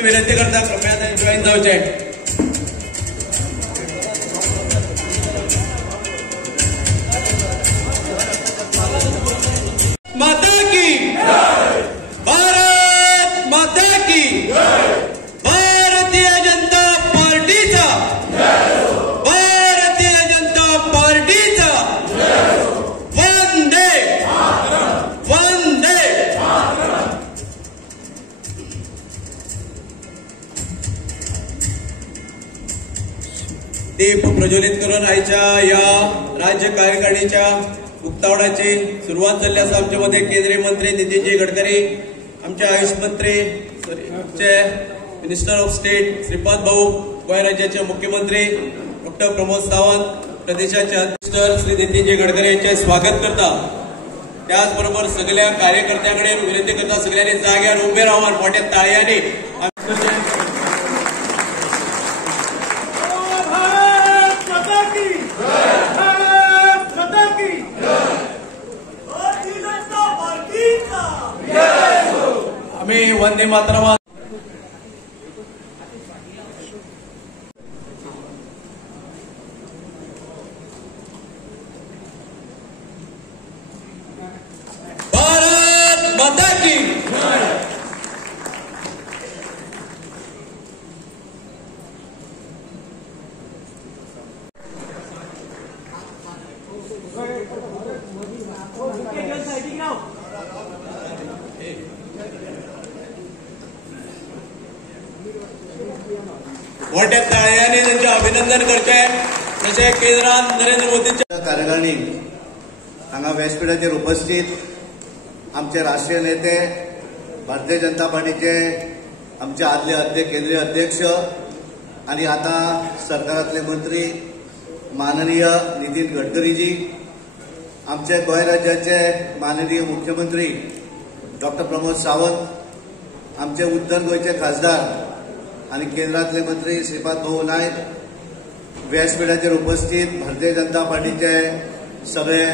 मी विनंती करता कृपया जॉईन जाऊचे. माता की भारत माता की भारतीय जनता पार्टीचा भारतीय जनता पार्टीचा वंदे वंदे. दीप प्रज्वलित करून आयच्या या राज्य कार्यकारिणीच्या उक्तावणाची सुरुवात झाली असा आमच्या मध्ये केंद्रीय मंत्री नितीनजी गडकरी, आमचे आयुष मंत्री, आमचे मिनिस्टर ऑफ स्टेट श्रीपाद भाऊ, गोवा राज्याचे मुख्यमंत्री डॉक्टर प्रमोद सावंत, प्रदेशाचे अध्यक्ष श्री नितीनजी गडकरी यांचे स्वागत करता. त्याचबरोबर सगळ्या कार्यकर्त्यांकडे विनंती करता सगळ्यांनी जाग्यावर उभे राहून मोठ्या ताळ्यांनी आम्ही वंदे मातरम. भारत माता की मोठ्या ताळ्यांनी त्यांचे अभिनंदन करते. तसे केंद्रात नरेंद्र मोदींच्या कार्यकारिणी हांगा व्यासपीठाचेर उपस्थित आमचे राष्ट्रीय नेते, भारतीय जनता पार्टीचे आमचे आदले अध्यक्ष, केंद्रीय अध्यक्ष आणि आता सरकारातले मंत्री माननीय नितीन गडकरीजी, आमचे गोवा राज्याचे माननीय मुख्यमंत्री डॉक्टर प्रमोद सावंत, आमचे उत्तर गोयचे खासदार आणि केंद्रातले मंत्री श्रीपाद भाऊ नायक, व्यासपीठाचेर उपस्थित भारतीय जनता पार्टीचे सगळे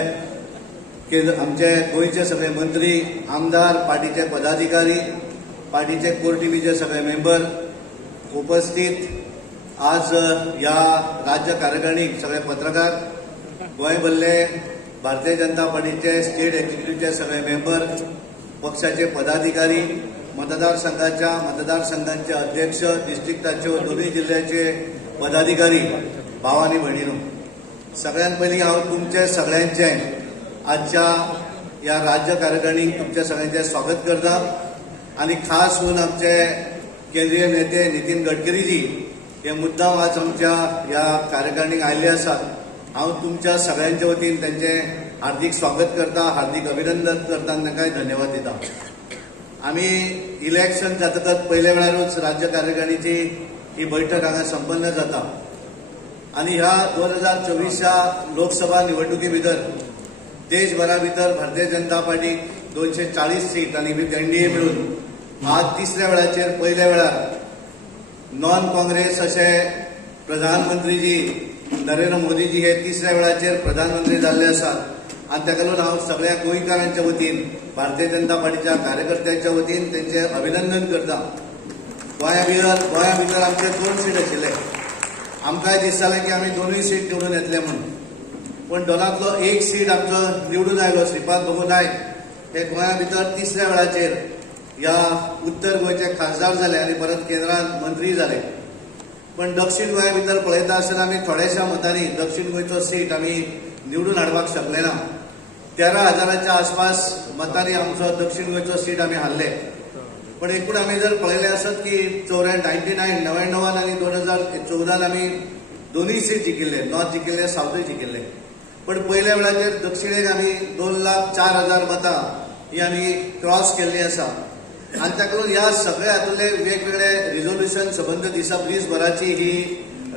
आमचे गोयचे सगळे मंत्री, आमदार, पार्टीचे पदाधिकारी, पार्टीचे कोर टीव्हीचे सगळे मेंबर उपस्थित आज या राज्य कार्यकारिणीक सगळे पत्रकार, गोंय भल्ले भारतीय जनता पार्टीचे स्टेट एक्झिक्युटिव्हचे सगळे मेंबर, पक्षाचे पदाधिकारी, मतदारसंघांचे अध्यक्ष, डिस्ट्रिक्टाच्यो दोन्ही जिल्ह्याचे पदाधिकारी, भाव आणि भयणीनो, सगळ्यांत पयलीं हांव तुमचे सगळ्यांचे आजच्या या राज्य कार्यकारिणीक तुमचे सगळ्यांचे स्वागत करता. आणि खास करून आमचे केंद्रीय नेते नितीन गडकरीजी हे मुद्दाम आज आमच्या या कार्यकारिणीक आयिल्ले आसात. हांव तुमच्या सगळ्यांच्या वतीन त्यांचे हार्दिक स्वागत करता, हार्दिक अभिनंदन करता आणि तांकां धन्यवाद दिता. आम्ही इलेक्शन जातकच पयल्या वेळारूच राज्य कार्यकारिणीची ही बैठक हांगा संपन्न जाता आणि ह्या 2024च्या लोकसभा निवडणुकी भितर देशभरा भितर भारतीय जनता पार्टीक 240 सीट आणि एनडीए मिळून आज तिसऱ्या वेळाचेर पयल्या वेळार नॉन काँग्रेस असे प्रधानमंत्रीजी नरेंद्र मोदीजी हे तिसऱ्या वेळाचेर प्रधानमंत्री जाल्ले आसात. आणि ताका लागून हांव सगळ्या गोंयकारांच्या वतीन, भारतीय जनता पार्टीच्या कार्यकर्त्यांच्या वतीन त्यांचे अभिनंदन करता. गोंया भितर आमचे 2 सीट आशिल्ले. आमकांय दिसतालें की आमी दोनूय सीट निवडून येतले म्हणून, पण दोनांतलो एक सीट आमचो निवडून आयलो श्रीपाद भाऊ नायक हे गोंया भितर तिसऱ्या वेळाचेर ह्या उत्तर गोंयचे खासदार जाले आणि परत केंद्रांत मंत्री जाले. पण दक्षिण गोंया भितर पळयता आसतना आमी थोड्याशा मतांनी दक्षिण गोंयचो सीट आमी निवडून हाडपाक शकले ना. 13,000च्या आसपास मतांनी आमचो दक्षिण गोंयचो सीट आमी हारले. पण एकूण आमी जर पळयले आसत की 99 आणि 2014 आमी दोनूय सीट जिखिल्ले, नॉर्थ जिखिल्ले, साऊथय जिखिल्ले. पण पयल्या वेळाचेर दक्षिणेक आमी 2,04,000 मतां ही आमी क्रॉस केल्ली आसा. आणि ताका लागून ह्या सगळ्या हातूंतले वेगवेगळे रिझोल्युशन संबंद दिसभराची ही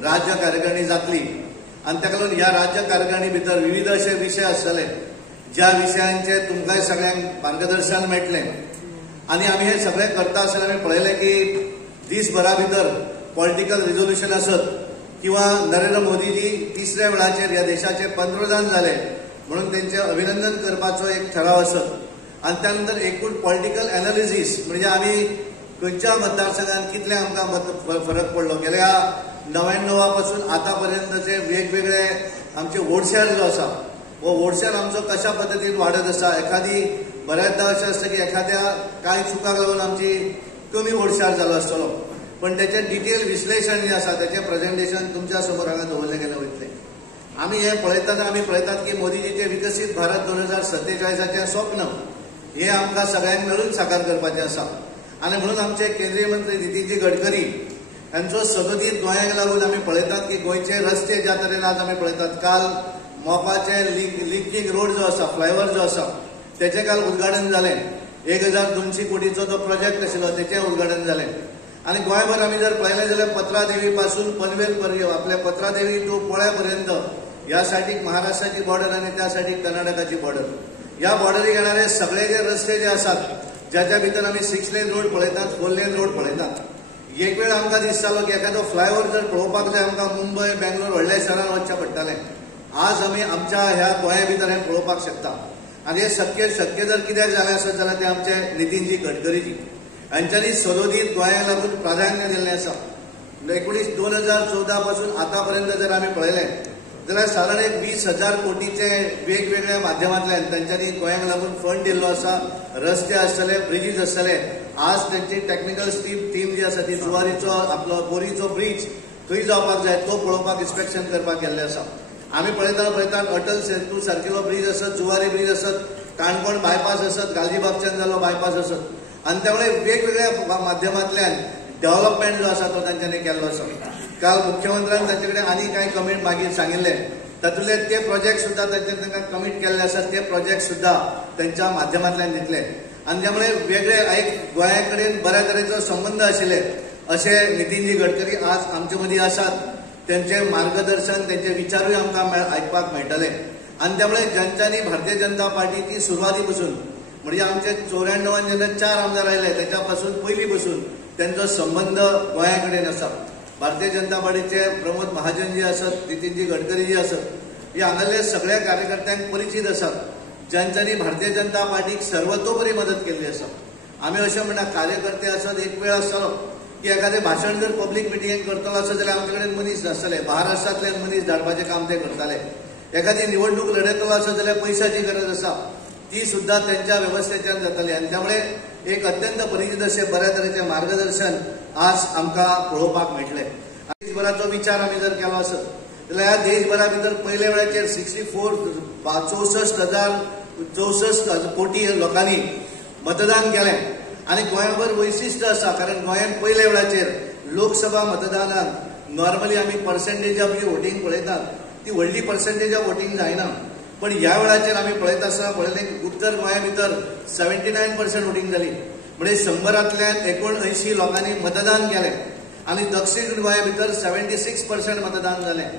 राज्य कार्यकारिणी जातली. आणि ताका लागून ह्या राज्य कार्यकारिणी भितर विविध असे विषय आसतले ज्या विशयांचे तुमकांय सगळ्यांक मार्गदर्शन मेळटलें. आणि आमी हे सगळे करता आसतना आमी पळयलें की दिसभरा भितर पॉलिटिकल रिझोल्युशन आसत किंवा नरेंद्र मोदीजी तिसऱ्या वेळाचेर ह्या देशाचे पंतप्रधान जाले म्हणून त्यांचे अभिनंदन करपाचो एक ठराव आसत. आणि त्यानंतर एकूण पॉलिटिकल एनालिसिस म्हणजे आमी खंयच्या मतदारसंघात कितले आमकां फरक पडलो. गेल्या 99 पासून आतापर्यंतचे वेगवेगळे आमचे वोट शेअर जो आसा वो वोट शेअर आमचो कशा पद्दतीन वाडत आसा. एखादी बऱ्याचदा अशें आसता की एखाद्या कांय चुकांक लागून आमची कमी वोट शेअर जालो आसतलो, पण त्याचे डिटेल विश्लेषण जे आसा त्याचे प्रेझेंटेशन तुमच्या समोर हांगा दवरले गेले वयतले. आमी हे पळयतना आमी पळयतात की मोदीजीचे विकसीत भारत 2047चे स्वप्न हे आमकां सगळ्यांक मेळून साकार करपाचें आसा. आनी म्हणून आमचे केंद्रीय मंत्री नितीनजी गडकरी यांचो सदोदीत गोंयाक लागून आमी पळयतात की गोंयचे रस्ते ज्या तरेन आज आमी पळयतात. काल मोपाचे लिंकिंग रोड जो आसा, फ्लायओव्हर जो आसा, तेचें काल उद्घाटन जालें. 1200 कोटीचो जो प्रोजेक्ट आशिल्लो तेचें उद्घाटन जालें. आनी गोंयभर आमी जर पळयलें जाल्यार पत्रादेवी पासून पनवेल पर्यंत, आपल्या पत्रादेवी टू पोळ्या पर्यंत ह्या सायडीक महाराष्ट्राची बॉर्डर आनी त्या सायडीक कर्नाटकाची बॉर्डर, ह्या बॉर्डरीक येणारे सगळे जे रस्ते जे आसात, ज्याच्या भितर आमी 6 लेन रोड पळयतात, 4 लेन रोड पळयतात. एक वेळ आमकां दिसतालो की एखादो फ्लायओव्हर जर पळोवपाक जाय आमकां मुंबय, बेंगलोर व्हडल्या शहरांत वचचें पडटालें. आज आमी आमच्या ह्या गोंया भितर हें पळोवपाक शकता. आनी हे शक्य जर कित्याक जालें आसत जाल्यार ते आमचे नितीनजी गडकरीजी हांच्यांनी सदोदीत गोंयाक लागून प्राधान्य दिल्लें आसा. 2014 पासून आतापर्यंत जर आमी पळयलें जाल्यार साधारण 20,000 कोटीचे वेगवेगळ्या माध्यमांतल्यान तांच्यांनी गोंयाक लागून फंड दिल्लो आसा. रस्ते आसतले, ब्रिजीस आसतले. आज तांची टॅक्निकल टीम जी आसा ती जुवारीचो आपलो बोरीचो ब्रीज खंय जावपाक जाय तो पळोवपाक इन्स्पेक्शन करपाक गेल्ले आसा. आमी पळयतात अटल सेतू सारकेलो ब्रीज आसत, जुवारी ब्रीज आसत, काणकोण बायपास आसत, गालजीबागच्यान जाल्लो बायपास आसत. आनी त्यामुळे वेगवेगळ्या माध्यमांतल्यान डेव्हलपमेंट जो आसा तो तांच्यांनी केल्लो आसा. काल मुख्यमंत्र्यान तांचे कडेन आनी कांय कमीट मागीर सांगिल्ले, तातूंतले ते प्रोजेक्ट सुद्दां तांकां कमीट केल्ले आसात, ते प्रोजेक्ट सुद्दां तांच्या माध्यमांतल्यान दितले. आनी त्यामुळे वेगळे एक गोंया कडेन बऱ्या तरेचो संबंध आशिल्ले अशे नितीनजी गडकरी आज आमचे मदीं आसात. त्यांचे मार्गदर्शन, त्यांचे विचारूय आमकां आयकपाक मेळटले. आनी त्यामुळे ज्यांच्यांनी भारतीय जनता पार्टीची सुरवाती पासून म्हणजे आमचे 94 जेन्ना 4 आमदार आयले त्याच्या पासून पयलीं पासून त्यांचो संबंध गोंया कडेन आसा. भारतीय जनता पार्टीचे प्रमोद महाजन जी आसत, नितीनजी गडकरी जी आसत, हे हांगासरल्या सगळ्या कार्यकर्त्यांक परिचीत आसात, ज्यांच्यांनी भारतीय जनता पार्टीक सर्वतोपरी मदत केल्ली आसा. आमी अशें म्हणटा कार्यकर्ते आसत, एक वेळ आसतलो की एखादें भाशण जर पब्लीक मिटिंगेक करतलो आसत जाल्यार आमचे कडेन मनीस नासतले, महाराष्ट्रांतल्यान मनीस धाडपाचें काम ते करताले. एखादी निवडणूक लढयतलो आसत जाल्यार पयशांची गरज आसा, ती सुद्दां त्यांच्या व्यवस्थेच्यान जाताली. आनी त्यामुळे एक अत्यंत परिचित असे बऱ्या तरेचे मार्गदर्शन आज आमकां पळोवपाक मेळटलें. देशभराचो विचार आमी जर केलो आसत जाल्यार ह्या देशभरा भितर पयल्या वेळाचेर 64 कोटी लोकांनी मतदान केलें. आनी गोंयभर वैशिश्ट आसा, कारण गोंयांत पयल्या वेळाचेर लोकसभा मतदानात नॉर्मली आमी पर्सेंटेज ऑफ वोटींग पळयतात, ती व्हडली पर्सेंटेज ऑफ वोटींग जायना. पण ह्या वेळाचेर आमी पळयता आसतना पळयलें की उत्तर गोंया भितर 79% वोटींग जाली, म्हणजे 100रांतल्यान 79 लोकांनी मतदान केलें. आनी दक्षिण गोंया भितर 76% मतदान जालें.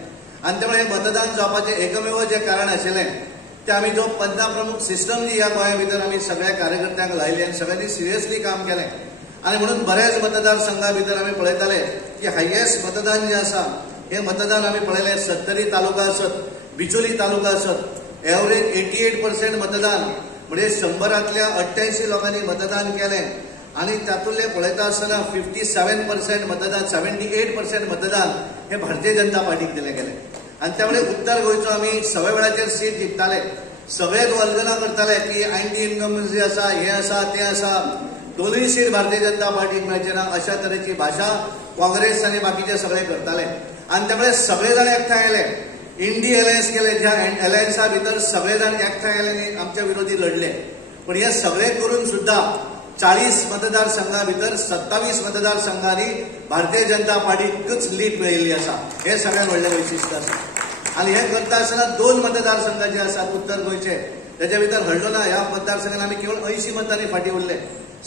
आनी त्यामुळे मतदान जावपाचें एकमेव जें कारण आशिल्लें ते आमी जो पंथप्रमुख सिस्टम जी ह्या गोंया भितर आमी सगळ्या कार्यकर्त्यांक लायली आनी सगळ्यांनी सिरियसली काम केलें. आनी म्हणून बऱ्याच मतदारसंघा भितर आमी पळयताले की हायेस्ट मतदान जें आसा हें मतदान आमी पळयलें. 70 तालुका आसत, बिचोली तालुका आसत, एवरेज 88% मतदान, म्हणजे 100रांतल्या 88 लोकांनी मतदान केलें. आनी तातूंतले पळयता आसतना 57% मतदान, 78% मतदान हे भारतीय जनता पार्टीक दिलें गेलें. आनी त्यामुळे उत्तर गोंयचो आमी सगळ्या वेळाचेर सीट जिखताले, सगळेच वर्जना करताले की अँटी इन्कम्बन्सी आसा, हें आसा, तें आसा, दोनूय सीट भारतीय जनता पार्टीक मेळचे ना, अशा तरेची भाशा काँग्रेस आनी बाकीचे सगळे करताले. आनी त्यामुळे सगळे जाण एकठांय आयले, इंडी अलायन्स केले, ज्या अलायन्सा भितर सगळे जाण एकठांय आयले आनी आमच्या विरोधी लढले. पण हे सगळे करून सुद्दां 40 मतदारसंघा भितर 27 मतदारसंघांनी भारतीय जनता पार्टीकच लीड मेळिल्ली आसा. हे सगळ्यात व्हडलें वैशिश्ट आसा. आनी हें करता आसतना 2 मतदारसंघ जे आसात उत्तर गोंयचे, तेच्या भितर हडलो ना. ह्या मतदारसंघात आमी केवळ 80 मतांनी फाटीं उरले.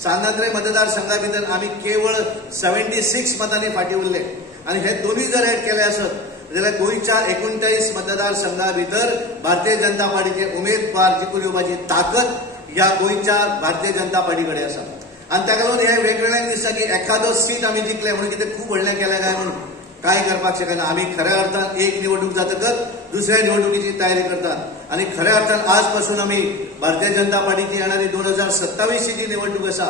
सान्नाद्रे मतदारसंघा भितर आमी केवळ 76 मतांनी फाटीं उरले. आनी हे दोनूय जर एड केले आसत जाल्यार गोंयच्या 39 मतदारसंघा भितर भारतीय जनता पार्टीचे उमेदवार जिखून येवपाची ताकद ह्या गोंयच्या भारतीय जनता पार्टी कडेन आसा. आनी ताका लागून हे वेगवेगळ्याक दिसता की एखादो सीट आमी जिखले म्हणून कितें खूब व्हडलें केलें काय म्हणून काय करपाक शकना. आमी खऱ्या अर्थान एक निवडणूक जातकच दुसऱ्या निवडणुकीची तयारी करतात. आनी खऱ्या अर्थान आज पासून आमी भारतीय जनता पार्टीची येणारी 2027 जी निवडणूक आसा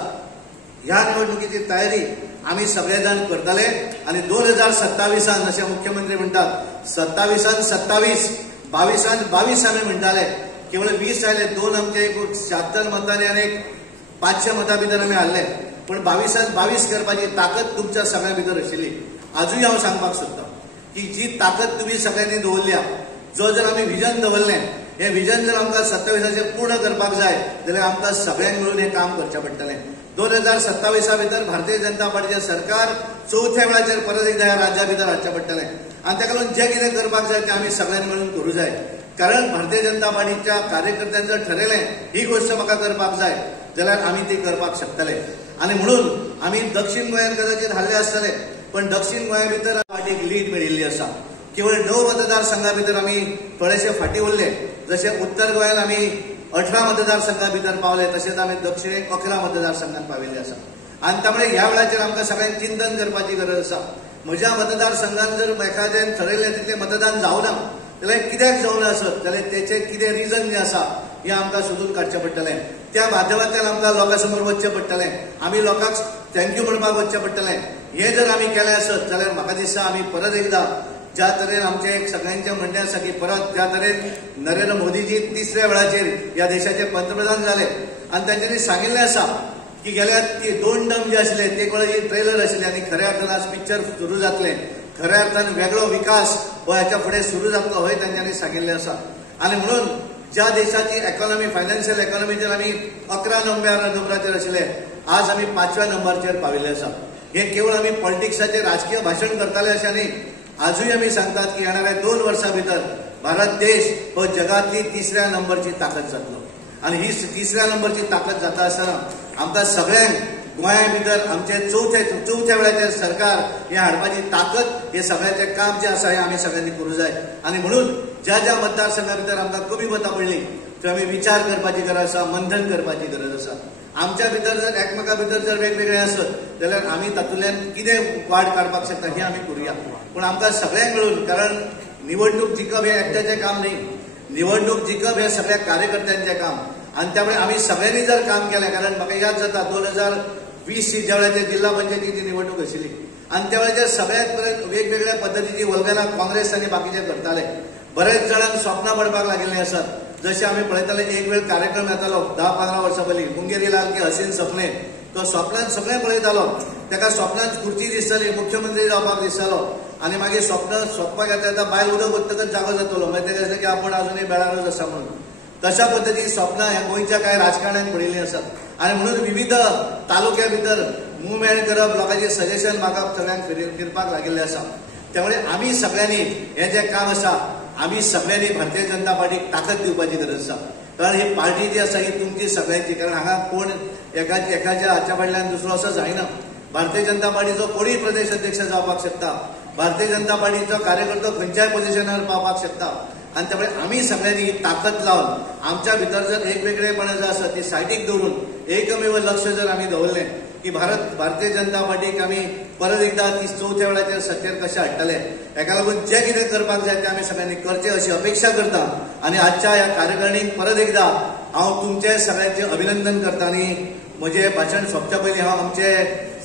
ह्या निवडणुकीची तयारी आम्ही सगळेजण करतले आणि 2027 असे मुख्यमंत्री म्हणतात 27 22 आम्ही म्हणटाले केवळ 20 आले 2 आमचे 76 मतांनी आणि 500 मतां भितर आम्ही हारले पण 22 करपाची ताकद तुमच्या सगळ्या भितर आशिल्ली आजूय हांव सांगपाक सोदतां की जी ताकद तुम्ही सगळ्यांनी दवरल्या जो जर आम्ही विजन दवरलें हे विजन जर आमकां 27 पूर्ण करपाक जाय जाल्यार आमकां सगळ्यांक मिळून हे काम करचें पडटलें 2027 भितर भारतीय जनता पार्टीचें सरकार चवथ्या वेळाचेर परत एकदा ह्या राज्या भितर हाडचें पडटलें आणि ताका लागून जें कितें करपाक जाय तें आमी सगळ्यांनी मिळून करूं जाय कारण भारतीय जनता पार्टीच्या कार्यकर्त्यांनी जर ठरयलें ही गोष्ट म्हाका करपाक जाय जाल्यार आमी ती करपाक शकतले आणि म्हणून आमी दक्षिण गोंयांत कदाचित हारले आसतले पण दक्षिण गोंया भितर पार्टीक लीड मेळिल्ली आसा केवळ 9 मतदारसंघां भितर आमी थोडेशे फाटीं उरले जशे उत्तर गोंयांत आमी 18 मतदारसंघां भितर पावले तशेंच आमी दक्षिणेक 11 मतदारसंघांत पाविल्ले आसा आणि त्यामुळे ह्या वेळाचेर आमकां सगळ्यांक चिंतन करपाची गरज आसा म्हज्या मतदारसंघात जर एखाद्यान ठरयलें तितलें मतदान जावना जाल्यार कित्याक जावना आसत जाल्यार तेचें कितें रिजन जें आसा हें आमकां सोदून काडचें पडटलें त्या माध्यमांतल्यान आमकां लोकां समोर वचचें पडटलें आमी लोकांक थँक्यू म्हणपाक वचचें पडटलें हें जर आमी केलें आसत जाल्यार म्हाका दिसता आमी परत एकदा ज्या तरेन आमचें सगळ्यांचें म्हणणें आसा की परत ज्या तरेन नरेंद्र मोदीजी 3ऱ्या वेळाचेर ह्या देशाचे पंतप्रधान जाले आनी तांच्यांनी सांगिल्लें आसा की गेल्या 2 टर्म जे आशिल्ले ते केवळ ट्रेलर आशिल्ले आनी खऱ्या अर्थान आज पिक्चर सुरू जातलें खऱ्या अर्थान वेगळो विकास हो ह्याच्या फुडें सुरू जातलो हय तांच्यांनी सांगिल्लें आसा आणि म्हणून ज्या देशाची इकॉनॉमी फायनान्शियल इकॉनॉमीचेर आमी 11 नंबराचेर आशिल्ले आज आमी 5व्या नंबराचेर पाविल्ले आसा हे केवळ आमी पॉलिटिक्साचें राजकीय भाशण करताले अशें न्ही आजूय आमी सांगतात की येणाऱ्या 2 वर्सां भितर भारत देश हो जगातली 3ऱ्या नंबरची ताकद जातलो आणि ही 3ऱ्या नंबरची ताकद जाता आसतना आमकां सगळ्यांक गोंया भितर आमचे चवथ्या वेळाचेर सरकार हे हाडपाची ताकद हे सगळ्याचें काम जें आसा हें आमी सगळ्यांनी करूं जाय आणि म्हणून ज्या ज्या मतदारसंघा भितर आमकां कमी मतां पडलीं थंय आमी विचार करपाची गरज आसा मंथन करपाची गरज आसा आमच्या भितर जर एकमेका भितर जर वेगवेगळे आसत जाल्यार आमी तातूंतल्यान कितें वाड काडपाक शकता हें आमी करुया पूण आमकां सगळ्यांक मेळून कारण निवडणूक जिखप हें एकट्याचें काम न्ही निवडणूक जिखप हें सगळ्या कार्यकर्त्यांचें काम आणि त्यामुळे आमी सगळ्यांनी जर काम केलें कारण म्हाका याद जाता 2020 ज्या वेळाचेर जिल्हा पंचायतीची निवडणूक आशिल्ली आणि त्या वेळाचेर सगळ्यात पर्यंत वेगवेगळ्या पद्धतीची वल्गना काँग्रेस आनी बाकीचे करताले बरेच जाणांक स्वप्नां पडपाक लागिल्लीं आसात जशें आमी पळयताले एक वेळ कार्यक्रम येतालो 10-15 वर्सां पयलीं मुंगेरी लाल के हसीन सपने तो स्वप्नांत सगळें पळयतालो ताका स्वप्नांत खुर्ची दिसताली मुख्यमंत्री जावपाक दिसतालो आनी मागीर स्वप्न सोंपपाक येता बायल उदक वतकच जागो जातलो मागीर ताका दिसलें की आपूण अजुनूय बेळारूच आसा म्हणून तशा पद्धतीन स्वप्नां ह्या गोंयच्या कांय राजकारण्यांक पडिल्लीं आसात आनी म्हणून विविध तालुक्या भितर मुवमेंट करप लोकांचें सजेशन म्हाका सगळ्यांक फिरपाक लागिल्लें आसा त्यामुळे आमी सगळ्यांनी हें जें काम आसा आमी सगळ्यांनी भारतीय जनता पार्टीक ताकद दिवपाची गरज आसा कारण ही पार्टी जी आसा ही तुमची सगळ्यांची कारण हांगा कोण एकाच्या हाच्या फाटल्यान दुसरो असो जायना भारतीय जनता पार्टीचो कोणूय प्रदेश अध्यक्ष जावपाक शकता भारतीय जनता पार्टीचो कार्यकर्तो खंयच्याय पोझिशनार पावपाक शकता आणि त्यामुळे आम्ही सगळ्यांनी ताकद लावून आमच्या भितर जर एक वेगळेपण जे आसा ती सायडीक दवरून एकमेव लक्ष जर आमी दवरलें की भारतीय जनता पार्टीक आमी परत एकदा ती चवथ्या वेळाचेर सत्तेर कशें हाडटले हेका लागून जें कितें करपाक जाय तें आमी सगळ्यांनी करचें अशी अपेक्षा करता आनी आजच्या ह्या कार्यकारिणीक परत एकदा हांव तुमचे सगळ्यांचें अभिनंदन करता आनी म्हजें भाशण सोंपच्या पयलीं हांव आमचे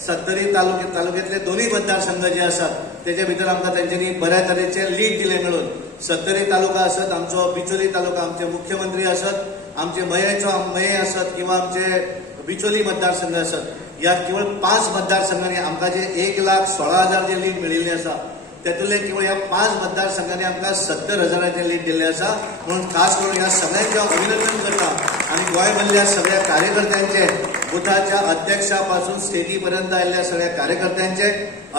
सत्तरी तालुक्यांतले दोनूय मतदारसंघ जे आसात तेजे भितर आमकां तेंच्यांनी बऱ्या तरेचें लीड दिलें मेळून सत्तरी तालुका आसत आमचो बिचोली तालुका आमचे मुख्यमंत्री आसत आमचे मये आसत किंवा आमचे बिचोली मतदारसंघ आसत ह्या केवळ 5 मतदारसंघांनी आमकां जे 1,16,000 जे लीड मेळिल्लें आसा तेतूंतले केवळ ह्या 5 मतदारसंघांनी आमकां 70,000 लीड दिल्लें आसा म्हणून खास करून ह्या सगळ्यांचें अभिनंदन करता आनी गोंयमधल्या सगळ्या कार्यकर्त्यांचे बुथाच्या अध्यक्षा पासून स्टेजी पर्यंत आयिल्ल्या सगळ्या कार्यकर्त्यांचे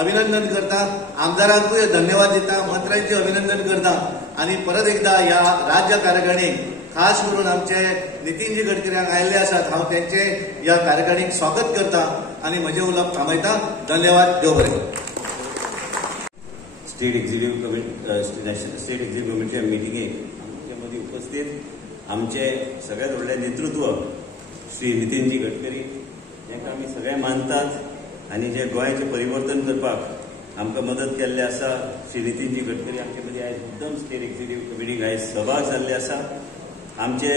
अभिनंदन करता आमदारांकूय धन्यवाद दिता मंत्र्यांचे अभिनंदन करता आनी परत एकदा ह्या राज्य कार्यकारिणीक खास करून आमचे नितीनजी गडकरी आयिल्ले आसात हांव तेंचे ह्या कार्यकारिणीक स्वागत करता आनी म्हजें उलोवप थांबयता धन्यवाद देव बरें स्टेट एक्झिक्युटिव्ह कमिटीच्या मिटिंगेक आमचे मदीं उपस्थित आमचे सगळ्यात व्हडले नेतृत्व श्री नितीनजी गडकरी जांकां आमी सगळे मानतात आनी जे गोंयाचें परिवर्तन करपाक आमकां मदत केल्ले आसा श्री नितीनजी गडकरी आमचे मदीं आयज मुद्दम स्टेट एक्झिक्युटिव्ह कमिटीक आयज सभा जाल्ली आसा आमचे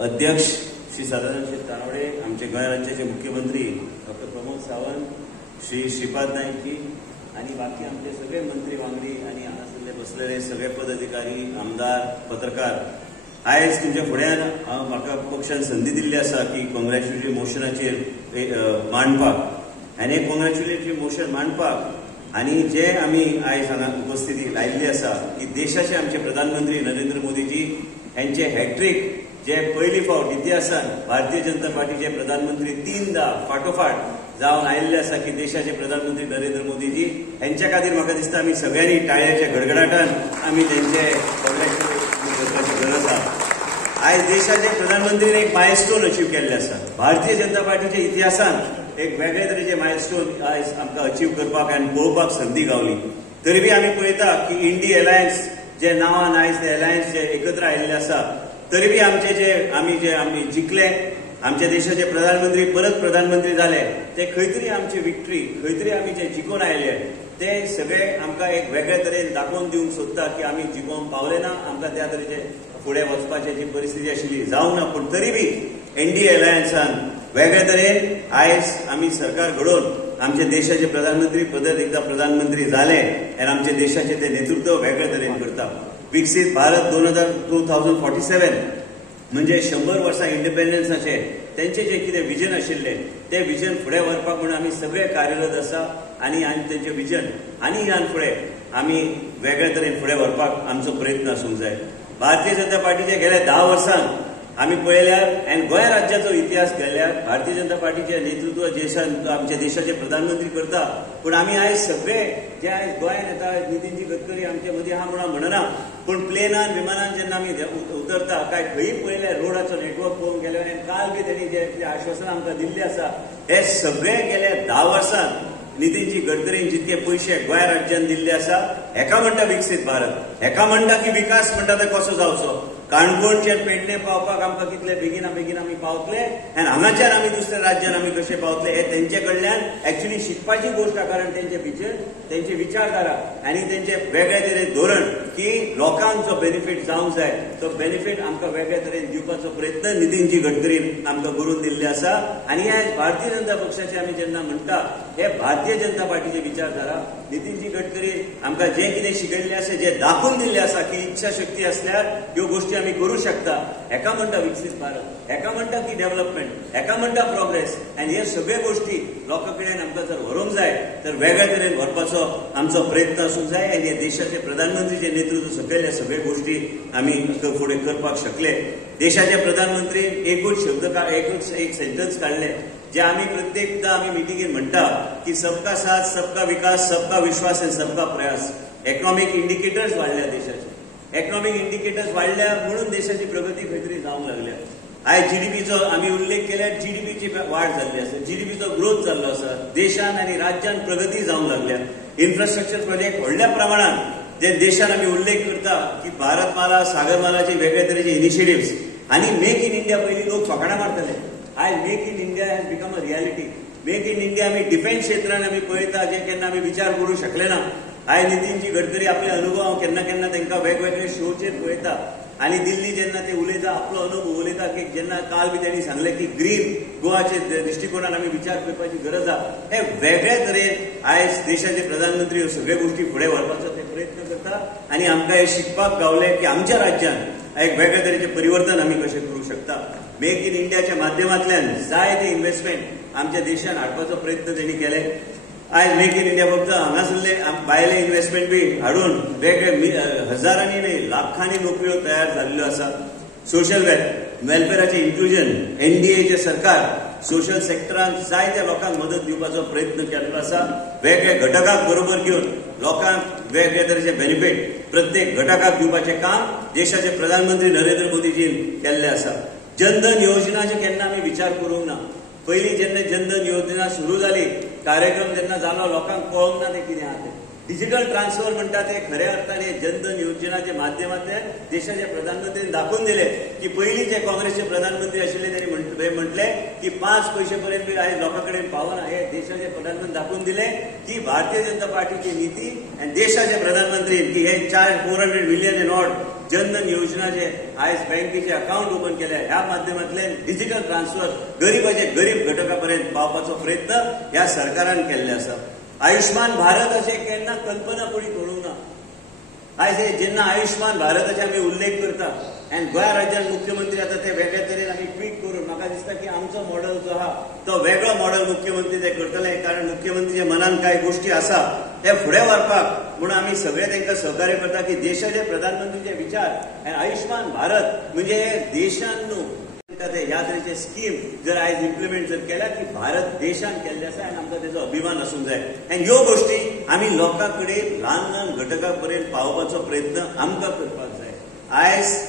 अध्यक्ष श्री सदानंद तानावडे, आमचे गोंय राज्याचे मुख्यमंत्री डॉक्टर प्रमोद सावंत, श्री श्रीपाद नाईकजी आणि बाकी आमचे सगळे मंत्री वांगडी आणि हांगासरले बसलेले सगळे पदाधिकारी, आमदार, पत्रकार, आयज तुमच्या फुड्यान म्हाका पक्षान संधी दिल्ली आसा की कॉंग्रॅच्युलेटरी मोशनाचेर मांडपाक आनी कॉंग्रॅच्युलेटरी मोशन मांडपाक आनी जे आमी आयज हांगा उपस्थिती लायिल्ली आसा की देशाचे आमचे प्रधानमंत्री नरेंद्र मोदीजी यांचे हॅट्रिक जे पयली फावट इतिहासान भारतीय जनता पार्टीचे प्रधानमंत्री 3दा फाटोफाट जावन आयिल्ले आसा की देशाचे प्रधानमंत्री नरेंद्र मोदीजी यांच्या खातीर म्हाका दिसता आमी सगळ्यांनी टाळ्याच्या गडगडाटान आमी तेंचे कॉंग्रॅच्युलेट करपाची गरज आसा. आयज देशाचे प्रधानमंत्रीन एक मायलस्टोन अचीव केल्ले आसा. भारतीय जनता पार्टीच्या इतिहासान एक वेगळे तरेचे मायलस्टोन आयज आमकां अचीव करपाक आनी पळोवपाक संदी गावली. तरी बी आमी पळयता की इंडी अलायन्स जे नांवान आयज ते अलायन्स जे एकत्र आयिल्ले आसा, तरी बी आमी जिखले, आमच्या देशाचे प्रधानमंत्री परत प्रधानमंत्री जाले, ते खंय तरी आमची विक्ट्री, खंय तरी आमी जे जिखून आयले ते सगळे आमकां एक वेगळे तरेन दाखोवन दिवंक सोदता की आमी जिखोवन पावले ना, आमकां त्या तरेचे फुडें वचपाची जी परिस्थिती आशिल्ली जावंक ना. पूण तरी बी एनडीए अलायन्सान वेगळे तरेन आयज आमी सरकार घडोवन आमचे देशाचे प्रधानमंत्री परत एकदा प्रधानमंत्री जाले आनी आमच्या देशाचे ते नेतृत्व वेगळे तरेन करता. विकसीत भारत 2047 म्हणजे 100 वर्सां इंडिपेंडन्साचे तेंचे जे कितें विजन आशिल्ले ते विजन फुडें व्हरपाक म्हणून आमी सगळे कार्यरत आसा आनी तेंचे विजन आनी ह्यान फुडें आमी वेगळे तरेन फुडें व्हरपाक आमचो प्रयत्न आसूंक जाय. भारतीय जनता पार्टीचे गेल्या 10 वर्सांत आमी पळयल्यार आनी गोंय राज्याचो इतिहास केल्यार भारतीय जनता पार्टीचे नेतृत्व आमच्या देशाचे प्रधानमंत्री करता. पूण आमी आयज सगळे जे आयज गोंयांत येता, नितीनजी गडकरी आमचे मदीं आहा म्हणून म्हणना, पूण प्लेनान विमानान जेन्ना आमी उतरता काय खंयी पळयल्यार रोडाचो नेटवर्क पळोवंक गेले आनी काल बी तेणी जे आश्वासनां आमकां दिल्लीं आसा हे सगळे गेल्या 10 वर्सांत नितीनजी गडकरीन जितके पयशे गोंय राज्यान दिल्ले आसा हेका म्हणटा विकसीत भारत, हेका म्हणटा की विकास म्हणटा ते कसो जावचो. काणकोणच्यान पेडणे पावपाक आमकां कितले बेगीन आमी पावतले आनी हांगाच्यान आमी दुसऱ्या राज्यान आमी कशे पावतले हे तेंचे कडल्यान एक्चुअली शिकपाची गोष्ट आसा. कारण तेंचे विचारधारा आनी तेंचे वेगळे तरेन धोरण की लोकांक जो बेनिफीट जावंक जाय तो बेनिफीट आमकां वेगळे तरेन दिवपाचो प्रयत्न नितीनजी गडकरीन आमकां करून दिल्ले आसा. आनी आयज भारतीय जनता पक्षाचे आमी जेन्ना म्हणटा हे भारतीय जनता पार्टीचे विचारधारा नितीनजी गडकरी आमकां जे कितें शिकयल्लें आसा, जे दाखोवन दिल्लें आसा की इच्छा शक्ती आसल्यार ह्यो गोष्टी आमी करूं शकता. हेका म्हणटा विकसीत भारत, हेका म्हणटा की डेव्हलपमेंट, हेका म्हणटा प्रोग्रेस. आनी हे सगळे गोष्टी लोकां कडेन आमकां जर व्हरूंक जाय तर वेगळ्या तरेन व्हरपाचो आमचो प्रयत्न आसूंक जाय. आनी हे देशाचे प्रधानमंत्री जे नेतृत्व सकयल हे सगळे गोष्टी आमी फुडें करपाक शकले. देशाचे प्रधानमंत्री एकूच एक सेंटन्स काडले जे आमी प्रत्येकदा आमी मिटिंगेन म्हणटा की सबका साथ, सबका विकास, सबका विश्वास आनी सबका प्रयास. इकॉनॉमिक इंडिकेटर्स वाडल्या देशाचे, इकॉनॉमिक इंडिकेटर्स वाडल्या म्हणून देशाची प्रगती खंय तरी जावंक लागल्या. आयज जीडीपीचो आमी उल्लेख केल्यार जीडीपीची वाड जाल्ली आसा, जीडीपीचो ग्रोथ जाल्लो आसा, देशान आनी राज्यान प्रगती जावंक लागल्या. इन्फ्रास्ट्रक्चर प्रोजेक्ट व्हडल्या प्रमाणात जे देशान आमी उल्लेख करता की भारतमाला, सागरमालाची वेगळे तरेचे इनिशिएटिव्स आनी मेक इन इंडिया पयलीं लोक फकाणां मारताले. आयज make in India has become a reality. Make in India आमी डिफेन्स क्षेत्रांत आमी पळयता जे केन्ना आमी विचार करूंक शकले ना. आयज नितीनजी गडकरी आपले अनुभव केन्ना तांकां वेगवेगळे शोचेर पळयता आनी दिल्ली जेन्ना ते उलयता आपलो अनुभव उलयता की जेन्ना काल बी तांणी सांगलें की ग्रीन गोवाचे दृश्टिकोनान आमी विचार करपाची गरज आसा. हे वेगळे तरेन आयज देशाचे प्रधानमंत्री ह्यो सगळ्यो गोष्टी फुडें व्हरपाचो ते प्रयत्न करता आनी आमकां हे शिकपाक गावले की आमच्या राज्यान एक वेगळे तरेचे परिवर्तन आमी कशें करूंक शकता. मेक इन इंडियाच्या माध्यमांतल्यान जायते इन्व्हेस्टमेंट आमच्या देशान हाडपाचो प्रयत्न तेणी केले. आयज मेक इन इंडिया फक्त हांगासरले भायले इन्व्हेस्टमेंट बी हाडून वेगळे हजारांनी न्हय लाखांनी नोकऱ्यो तयार जाल्ल्यो आसा. सोशल वेलफेअराचें इन्क्लुजन एनडीएचे सरकार सोशल सेक्टरांत जायत्या लोकांक मदत दिवपाचो प्रयत्न केल्लो आसा. वेगळे घटकांक बरोबर घेवन लोकांक वेगळे तरेचे बेनिफीट प्रत्येक घटकाक दिवपाचें काम देशाचे प्रधानमंत्री नरेंद्र मोदीजीन केल्लें आसा. जनधन योजनाचे केन्ना आमी विचार करूंक ना. पयलीं जेन्ना जनधन योजना सुरू जाली कार्यक्रम जेन्ना जालो लोकांक कळोंक ना ते कितें आहा तें. डिजिटल ट्रान्सफर म्हणटा ते खऱ्या अर्थान हे जनधन योजनाच्या माध्यमांतल्यान देशाच्या प्रधानमंत्रीन दाखोवन दिले की पयलीं जे काँग्रेसचे प्रधानमंत्री आशिल्ले त्यांनी म्हटले की 5 पैसे पर्यंत बी आयज लोकां कडेन पावना. हे देशाचे प्रधानमंत्री दाखोवन दिले की भारतीय जनता पार्टीची नीती आनी देशाचे प्रधानमंत्री की हे 400 मिलियन नॉट जनधन योजना जे आयज बँकेचे अकाउंट ओपन केल्या ह्या माध्यमांतल्यान डिजिटल ट्रान्सफर गरीब घटकापर्यंत पावपाचो प्रयत्न ह्या सरकारान केल्ले आसा. आयुष्मान भारत अशें केन्ना कल्पना कोणी करूंक ना. आयज जेन्ना आयुष्मान भारताचे आमी उल्लेख करता आनी गोंय राज्यात मुख्यमंत्री आता ते वेगळ्या तरेन आमी ट्वीट करून म्हाका दिसता की आमचो मॉडेल जो आहा तो वेगळो मॉडेल मुख्यमंत्री ते करतले, कारण मुख्यमंत्रीच्या मनान कांय गोष्टी आसा ते फुडें व्हरपाक म्हणून आमी सगळे तांकां सहकार्य करता की देशाचे प्रधानमंत्रीचे विचार आनी आयुष्मान भारत म्हणजे देशान न्हू ह्या तरेचे स्कीम जर आयज इम्प्लिमेंट जर केल्या की भारत देशान केल्ले आसा आनी आमकां तेजो अभिमान आसूंक जाय. आनी ह्यो गोष्टी आमी लोकां कडेन ल्हान घटकां पर्यंत पावोवपाचो प्रयत्न आमकां करपाक जाय. आयज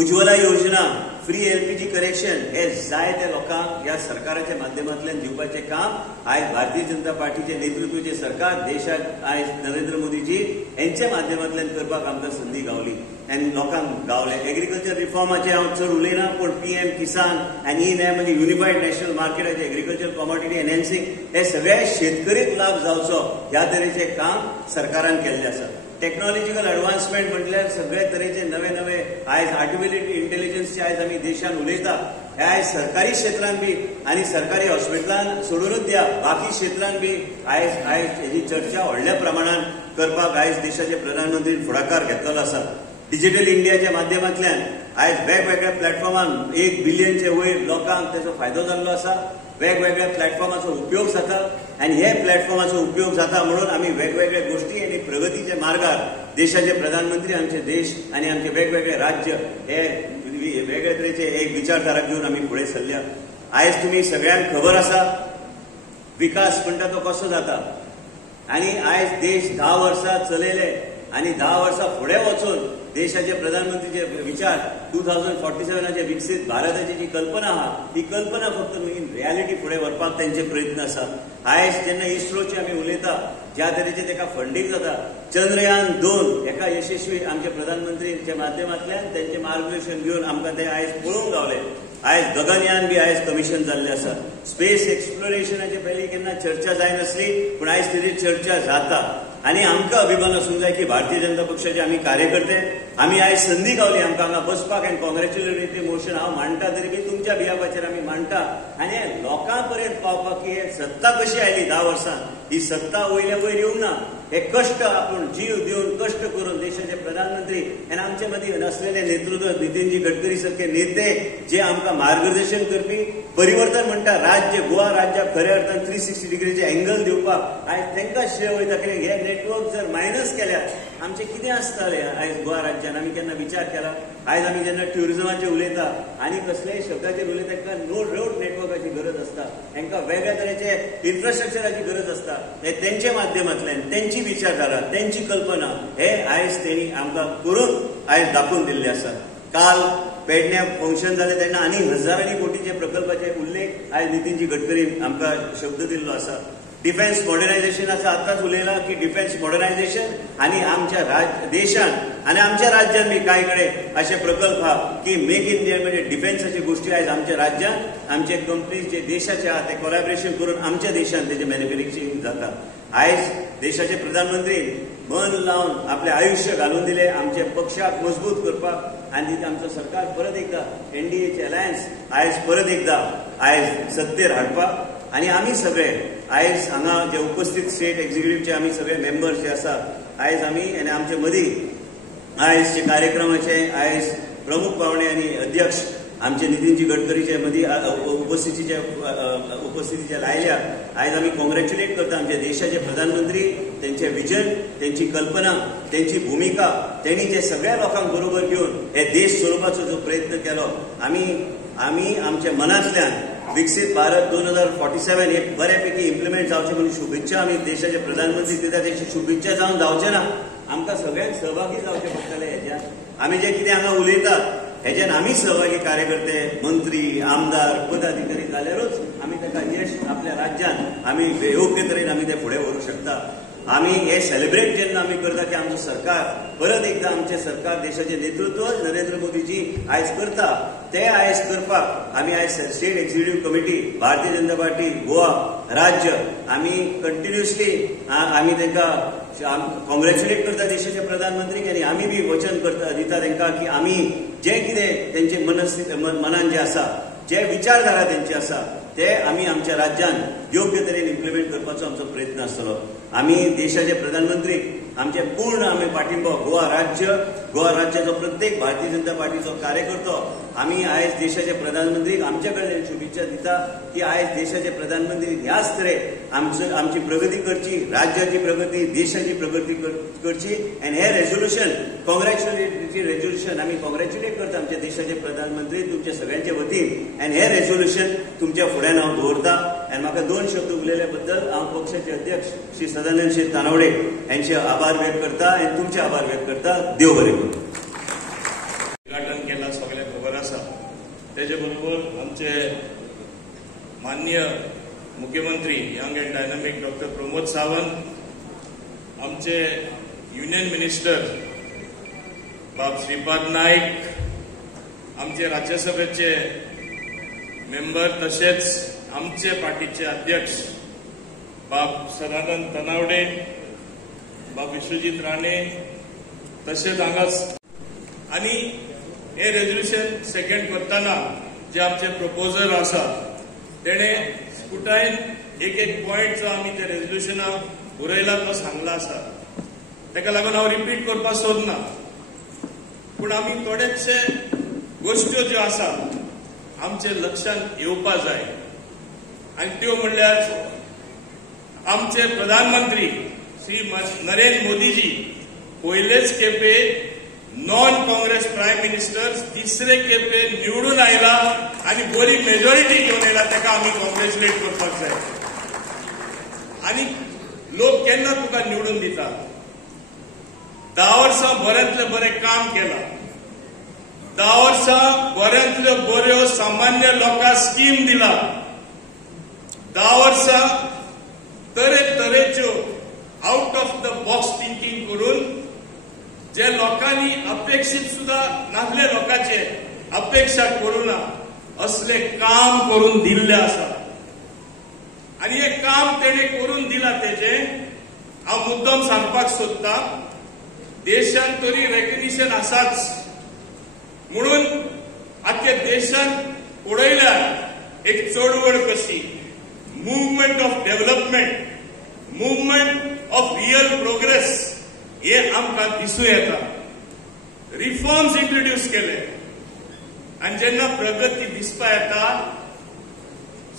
उज्ज्वला योजना, फ्री LPG कनेक्शन हे जायत्या लोकांक ह्या सरकाराच्या माध्यमांतल्यान दिवपाचें काम आयज भारतीय जनता पार्टीचे नेतृत्वाचे सरकार देशाक आयज नरेंद्र मोदीजी यांच्या माध्यमांतल्यान करपाक आमकां संदी गावली आनी लोकांक गावले. एग्रीकल्चर रिफॉर्माचे हांव चड उलयना, पूण PM किसान आनी E-NAM म्हणजे युनिफायड नॅशनल मार्केटाचे एग्रीकल्चर कमोडिटी एनहॅन्सिंग हे सगळ्या शेतकरीक लाभ जावचो ह्या तरेचे काम सरकारान केल्ले आसा. टेक्नॉलॉजिकल एडवान्समेंट म्हटल्यार सगळे तरेचे नवे नवे आयज आर्टिफिशियल इंटेलिजन्सचे आयज आमी देशान उलयता. हे आयज सरकारी क्षेत्रांत बी आनी सरकारी हॉस्पिटलांत सोडूनच द्या बाकी क्षेत्रांत बी आयज हेजी चर्चा व्हडल्या प्रमाणात करपाक आयज देशाचे प्रधानमंत्री फुडाकार घेतलेलो आसा. डिजिटल इंडियाच्या माध्यमांतल्यान आयज वेगवेगळ्या प्लॅटफॉर्मान 1 बिलियनचे वयर लोकांक तेजो फायदो जाल्लो आसा. वेगवेगळ्या प्लॅटफॉर्माचो उपयोग जाता आनी हे प्लॅटफॉर्माचो उपयोग जाता म्हणून आमी वेगवेगळ्या गोष्टी आनी प्रगतीच्या मार्गार देशाचे प्रधानमंत्री आमचे देश आनी आमचे वेगवेगळे राज्य हे वेगळे तरेचे एक विचारधारा घेवन आमी फुडें सरल्या. आयज तुमी सगळ्यांक खबर आसा विकास म्हणटा तो कसो जाता आनी आयज देश 10 वर्सां चलयले आनी 10 वर्सां फुडें वचून देशाचे प्रधानमंत्रीचे विचार 2047 विकसीत भारताची जी कल्पना आहा ती कल्पना फक्त इन रियालिटी फुडें व्हरपाक तांचे प्रयत्न आसा. आयज जेन्ना इस्रोचे आमी उलयता ज्या तरेचे ताका फंडींग जाता, चंद्रयान 2 एका यशस्वी आमचे प्रधानमंत्रीच्या माध्यमांतल्यान त्यांचे मार्गदर्शन घेवन आमकां ते आयज पळोवंक गावले. आयज गगनयान बी आयज कमिशन जाल्ले आसा. स्पेस एक्सप्लोरेशनाचे पयलीं केन्ना चर्चा जायनासली पूण आयज तेजी चर्चा जाता आनी आमकां अभिमान आसूंक जाय की भारतीय जनता पक्षाचे आमी कार्यकर्ते आमी आयज संदी गावली आमकां हांगा बसपाक आनी कॉंग्रॅच्युलेटरी मोशन हांव मांडटा तरी बी तुमच्या बियापाचेर आमी मांडटा आनी लोकां पर्यंत पावपाक की सत्ता कशी आयली 10 वर्सांत ही सत्ता वयल्या वयर येवंक ना. हे कष्ट आपूण जीव दिवन कष्ट करून देशाचे प्रधानमंत्री आनी आमचे मदीं असलेले नेतृत्व नितीनजी गडकरी सारखे नेते जे आमकां मार्गदर्शन करपी परिवर्तन म्हणटा राज्य गोवा राज्याक खऱ्या अर्थान 360 डिग्रीचे अँगल दिवपाक आयज तांकां श्रेय वयता कित्याक हे नेटवर्क जर मायनस केल्यार आमचें कितें आसतालें आयज गोवा राज्यान आमी केन्ना विचार केला. आयज आमी जेन्ना ट्युरिजमाचेर उलयता आनी कसलेय शब्दाचेर उलयता तांकां रोड नेटवर्काची गरज आसता, तांकां वेगळ्या तरेचे इन्फ्रास्ट्रक्चराची गरज आसता. हे तेंचे माध्यमांतल्यान तेंची विचारधारा तेंची कल्पना हे आयज तेणी आमकां करून आयज दाखोवन दिल्ले आसा. काल पेडण्या फंक्शन जालें तेन्ना आनी हजारांनी कोटीचे प्रकल्पाचे उल्लेख आयज नितीनजी गडकरीन आमकां शब्द दिल्लो आसा. डिफेन्स मॉडर्नायझेशन आसा आतांच उलयलां की डिफेन्स मॉडर्नायझेशन आनी आमच्या देशान आनी आमच्या राज्यान बी कांय कडेन असे प्रकल्प आहा की मेक इन इंडिया म्हणजे डिफेन्साची गोष्टी आयज आमच्या राज्यान आमचे कंपनीज जे देशाचे आहा ते कोलॅबरेशन करून आमच्या देशान तेजे मॅन्युफॅक्चरिंग जाता. आयज देशाचे प्रधानमंत्री मन लावन आपले आयुष्य घालून दिले आमचे पक्षाक मजबूत करपाक आनी आमचो सरकार परत एकदा NDAचे अलायन्स आयज परत एकदा आयज सत्तेर हाडपाक आनी आमी सगळे आयज हांगा जे उपस्थित स्टेट एक्झिक्युटिव्हचे आमी सगळे मेंबर्स जे आसा आयज आमी आनी आमचे मदीं आयजचे कार्यक्रमाचे आयज प्रमुख पावणे आनी अध्यक्ष आमचे नितीनजी गडकरीचे मदीं उपस्थितीचे लायल्या. आयज आमी कॉंग्रॅच्युलेट करता आमच्या देशाचे प्रधानमंत्री तेंचे विजन तेंची कल्पना तेंची भूमिका तेणी जे सगळ्या लोकांक बरोबर घेवन हे देश चलोवपाचो जो प्रयत्न केलो आमी आमच्या मनांतल्यान विकसीत भारत 2047 हे बऱ्यापैकी इम्प्लिमेंट जावचे म्हणून शुभेच्छा आमी देशाचे प्रधानमंत्री दिता तेची शुभेच्छा जावन जावचे ना आमकां सगळ्यांक सहभागी जावचे पडटले हेज्यान. आमी जे कितें हांगा उलयतात हेज्यान आमी सहभागी कार्यकर्ते मंत्री आमदार पदाधिकारी जाल्यारूच आमी ताका यश आपल्या राज्यान आमी योग्य तरेन आमी ते फुडें व्हरूंक शकता. आम्ही हे सेलिब्रेट जेन्ना आम्ही करता की आमचं सरकार परत एकदा आमचे सरकार देशाचे नेतृत्व नरेंद्र मोदीजी आयज करता ते आयज करपाक आम्ही आयज state executive committee Bharatiya Janata party Goa राज्य आम्ही कंटिन्युअसली आम्ही तांकां कॉंग्रॅच्युलेट करता देशाचे प्रधानमंत्रीक आनी आमी बी वचन करता दिता तांकां की आमी जे कितें तेंचे मनान जे आसा जे विचारधारा तेंची आसा ते आमी आमच्या राज्यात योग्य तरेन इम्प्लिमेंट करपाचो आमचो प्रयत्न आसतलो. आमी देशाचे प्रधानमंत्रीक आमचे पूर्ण आमी पाठिंबो गोवा राज्याचो प्रत्येक भारतीय जनता पार्टीचो कार्यकर्तो आमी आयज देशाचे प्रधानमंत्रीक आमचे कडेन शुभेच्छा दिता की आयज देशाचे प्रधानमंत्री ह्याच तरेन आमची प्रगती करची, राज्याची प्रगती, देशाची प्रगती करची. आनी हे रेझोल्युशन कॉंग्रॅच्युलेटरी रेझोल्युशन आमी कॉंग्रॅच्युलेट करता आमच्या देशाचे प्रधानमंत्री तुमच्या सगळ्यांचे वतीन. आनी हे रेझोल्युशन तुमच्या फुड्यान हांव दवरता. आनी म्हाका 2 शब्द उलयले बद्दल हांव पक्षाचे अध्यक्ष श्री सदानंद शेठ तानावडे यांचे आभार व्यक्त करता आनी तुमचे आभार व्यक्त करता. देव बरें करूं. उद्घाटन केला सगळ्यांक खबर आसा. तेजे बरोबर आमचे माननीय मुख्यमंत्री young end dynamic doctor Pramod Sawant, आमचे युनियन मिनिस्टर बाब श्रीपाद नाईक, आमचे राज्यसभेचे मेंबर तसेच आमचे पार्टीचे अध्यक्ष बाब सदानंद तनावडे, बाब विश्वजीत राणे तसेच हांगाच आणि हे रेझोल्युशन सेकंड करताना जे आमचे प्रपोजर आसा तेणे स्कुटायन एक पॉइंट जो आमी त्या रेझोल्युशनाक उरयला तो सांगला आसा. ताका लागून हांव रिपीट करपाक सोदना, पूण आमी थोडेशे गोश्ट्यो ज्यो आसा आमचे लक्षांत येवपाक जाय. आनी त्यो म्हणल्यार आमचे प्रधानमंत्री श्री नरेंद्र मोदीजी पयलेच खेपे नॉन काँग्रेस प्रायम मिनिस्टर तिसरे खेपे निवडून आयला आनी बरी मेजॉरिटी घेवन येयला. ताका आमी कॉंग्रॅच्युलेट करपाक जाय. आनी लोक केन्ना तुका निवडून दिता? 10 वर्सां बऱ्यांतले बरें काम केलां. 10 वर्सां बऱ्यांतल्यो बऱ्यो सामान्य लोकांक स्कीम दिला. 10 वर्सां तरेतरेच्यो out of the box thinking करून जे लोकांनी अपेक्षित सुद्धा नासले लोकांचे अपेक्षा करूना असले काम करून दिल्ले आसा. आणि हे काम तेणे करून दिला तेजे हांव मुद्दम सांगपाक सोदता. देशान तरी रेकग्निशन आसाच म्हणून आख्या देशान पळयल्यार एक चळवळ कशी, movement of development, movement of real progress हे आमकां दिसूं येता. रिफॉर्म्स इंट्रोड्यूस केले आनी जेन्ना प्रगती दिसपा येता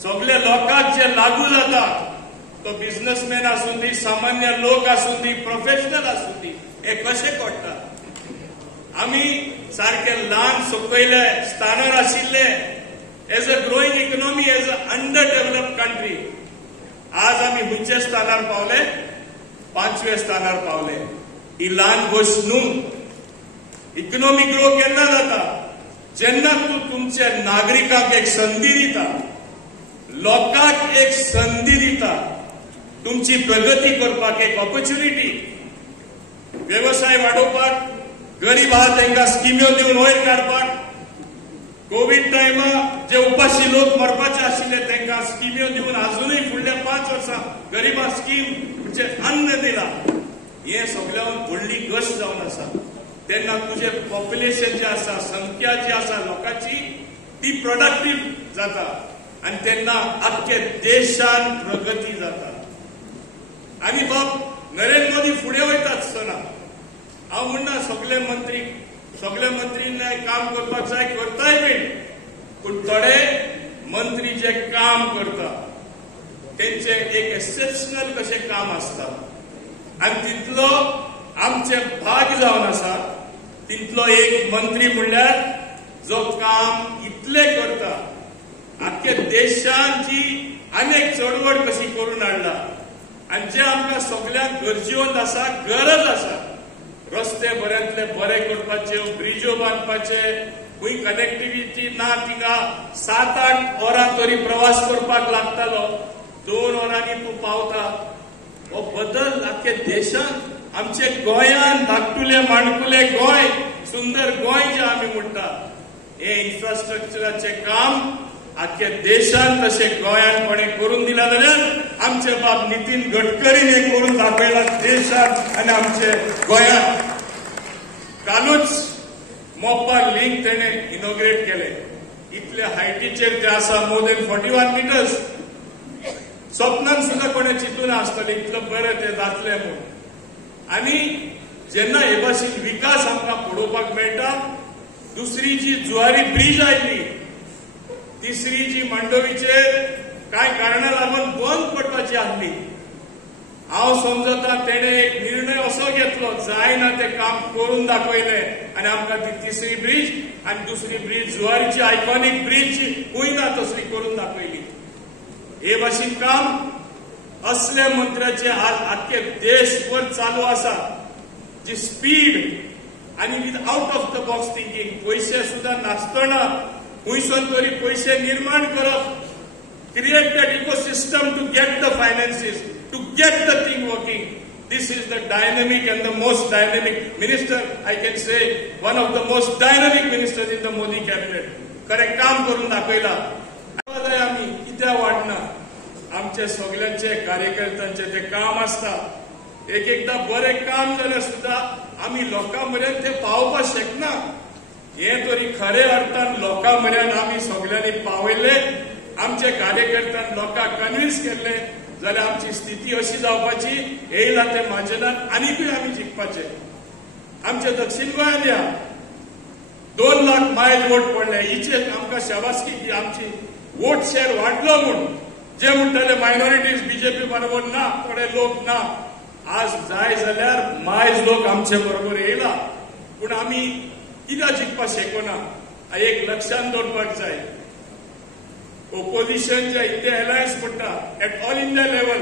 सगळ्या लोकांक जे लागू जाता, तो बिझनेसमॅन आसूं दी, सामान्य लोक आसूं दी, प्रोफेशनल आसूं दी, हे कशें घडटा. आमी सारखे ल्हान सकयले स्थानार आशिल्ले as a growing economy, as a under developed country. आज आमी खंयच्या स्थानार पावले? 5व्या स्थानार पावले. ही ल्हान गोष्ट न्हू. इकॉनॉमी ग्रो केन्ना जाता? जेन्ना तूं तुमच्या नागरिकांक एक संदी दिता, लोकांक एक संदी दिता, तुमची प्रगती करपाक एक ऑपॉर्च्युनिटी, व्यवसाय वाडोवपाक, गरीब आहा तांकां स्किम्यो दिवन वयर काडपाक, कोविड टायमार जे उपाशी लोक मरपाचे आशिल्ले तांकां स्किम्यो दिवन अजूनय फुडल्या 5 वर्सां गरिबां स्कीम म्हणजे अन्न दिला. हे सगळ्यान व्हडली गश्ट जावन आसा. तेन्ना तुझे पॉप्युलेशन जे आसा, संख्या जी आसा लोकांची ती प्रोडक्टीव जाता आनी तेन्ना आख्खे देशान प्रगती जाता. आनी बाब नरेंद्र मोदी फुडें वयता आसतना हांव म्हणना सगळे मंत्रींनी काम करपाक जाय, करताय बीन, पूण थोडे मंत्री जे काम करता तेंचे एक एक्सेप्शनल कशें काम आसता आनी तितलो आमचे भाग जावन आसा. तितलो एक मंत्री म्हणल्यार जो काम इतले करता, आख्या देशान जी अनेक चळवळ कशी करून हाडला आनी जे आमकां सगळ्यांक गरजेवंत आसा, गरज आसा. रस्ते बऱ्यांतले बरे करपाचे, ब्रिजो बांदपाचे, खंय कनेक्टिव्हिटी ना थिंगा 7-8 वरां तरी प्रवास करपाक लागतालो, 2 वरांनी तूं पावता. हो बदल आख्खे देशात आमचे गोंयान धाकटुले माणकुले गोंय सुंदर गोंय जे आमी म्हणटा हे इन्फ्रास्ट्रक्चराचे काम आख्या देशात तसे गोंयान कोणे करून दिला जाल्यार आमचे बाब नितीन गडकरीन हे करून दाखयला देशात आणि आमचे गोंयात. कालूच मोपा लिंक तेणे इनॉग्रेट केले. इतले हायटीचेर ते आसा मोर दॅन 41 मिटर्स. स्वप्नान सुद्धा कोणे चिंतून आसतले इतलं बरें ते जातले म्हणून. आणि जेन्ना हे भाशेन विकास आमकां पळोवपाक मेळटा, दुसरी जी जुवारी ब्रिज आयली, तिसरी जी मांडोवीचेर कांय कारणां लागून बंद पडपाची आसली, हांव समजता तेणे एक निर्णय असो घेतलो जायना ते काम करून दाखयले आणि आमकां ती तिसरी ब्रिज आणि दुसरी ब्रिज जुवारीची आयकॉनिक ब्रिज खंय ना तसली करून दाखयली. हे भाशेन काम असले मंत्र्याचे आज आख्खे देशभर चालू आसा. जी स्पीड आणि with out of the box thinking, पैसे सुद्धा नासतना खंयसून तरी पैसे निर्माण करप, create that ecosystem to get the finances, to get the thing working. This is the dynamic and the most dynamic minister, I can say, one of the most dynamic ministers in the Modi cabinet. खरे काम करून दाखयला. आम्ही कित्याक वाडना, आमचे सगळ्यांचे कार्यकर्त्यांचे ते काम असता. एक एकदा बरे काम जाल्यार सुद्धा आम्ही लोकां मेरेन ते पावोवपाक शकना. हे तरी खरे अर्थान लोकां मेरेन आम्ही सगळ्यांनी पावयले, आमचे कार्यकर्त्यांनी लोकांक कन्विन्स केले जाल्यार आमची स्थिती अशी जावपाची, येयला ते माजनान आनीकूय आमी जिखपाचे. आमचे दक्षिण गोंयांत या 2 लाख मायल वोट पडले. हिचे आमकां शाबासकी की आमची वोट शेअर वाडलो म्हणून. जे म्हणटाले मायनॉरिटीज बीजेपी बरोबर ना, थोडे लोक ना, आज जाय जाल्यार मायज लोक आमचे बरोबर येयला. पूण आमी कित्याक जिखपाक शकना, एक लक्षांत दवरपाक जाय. ओपोजिशन जे इथे अलायन्स म्हणटा एट ऑल इंडिया लेवल,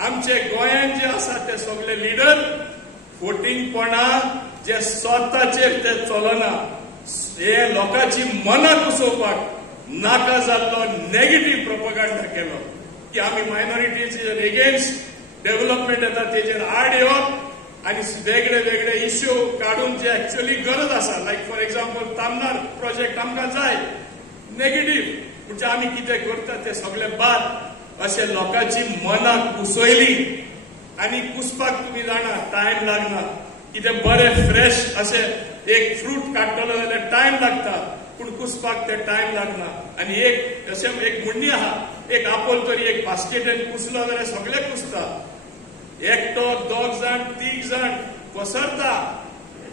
आमचे गोंयान जे आसा ते सगळे लिडर फोटिंगपणा जे स्वताचेर ते चलना, हे लोकांची मनां कुसोवपाक नाका जाल्लो नेगेटिव्ह प्रोपगंडा केलो की आमी मायनॉरिटीज एगेन्स्ट डेव्हलपमेंट येता तेजेर आड येवप आणि वेगळे वेगळे इश्यू काढून जे एक्चुअली गरज आसा, लायक फॉर एक्झाम्पल तामनार प्रोजेक्ट आमकां जाय, नेगेटिव्ह. म्हणजे आम्ही कितें करता ते सगळे बाद अशे लोकांची मनां कुसयली. आणि कुसपाक तुम्ही जाणा टायम लागना. कितें बरें फ्रेश असे एक फ्रूट काडटलो जाल्यार टायम लागता, पूण कुसपाक ते टायम लागना. आणि एक अशें एक म्हणणी आहा, एक आपोल तरी एक बास्केटेन कुसलो जाल्यार सगळे कुसता. एकटो 2 जाण 3 जाण पसरता,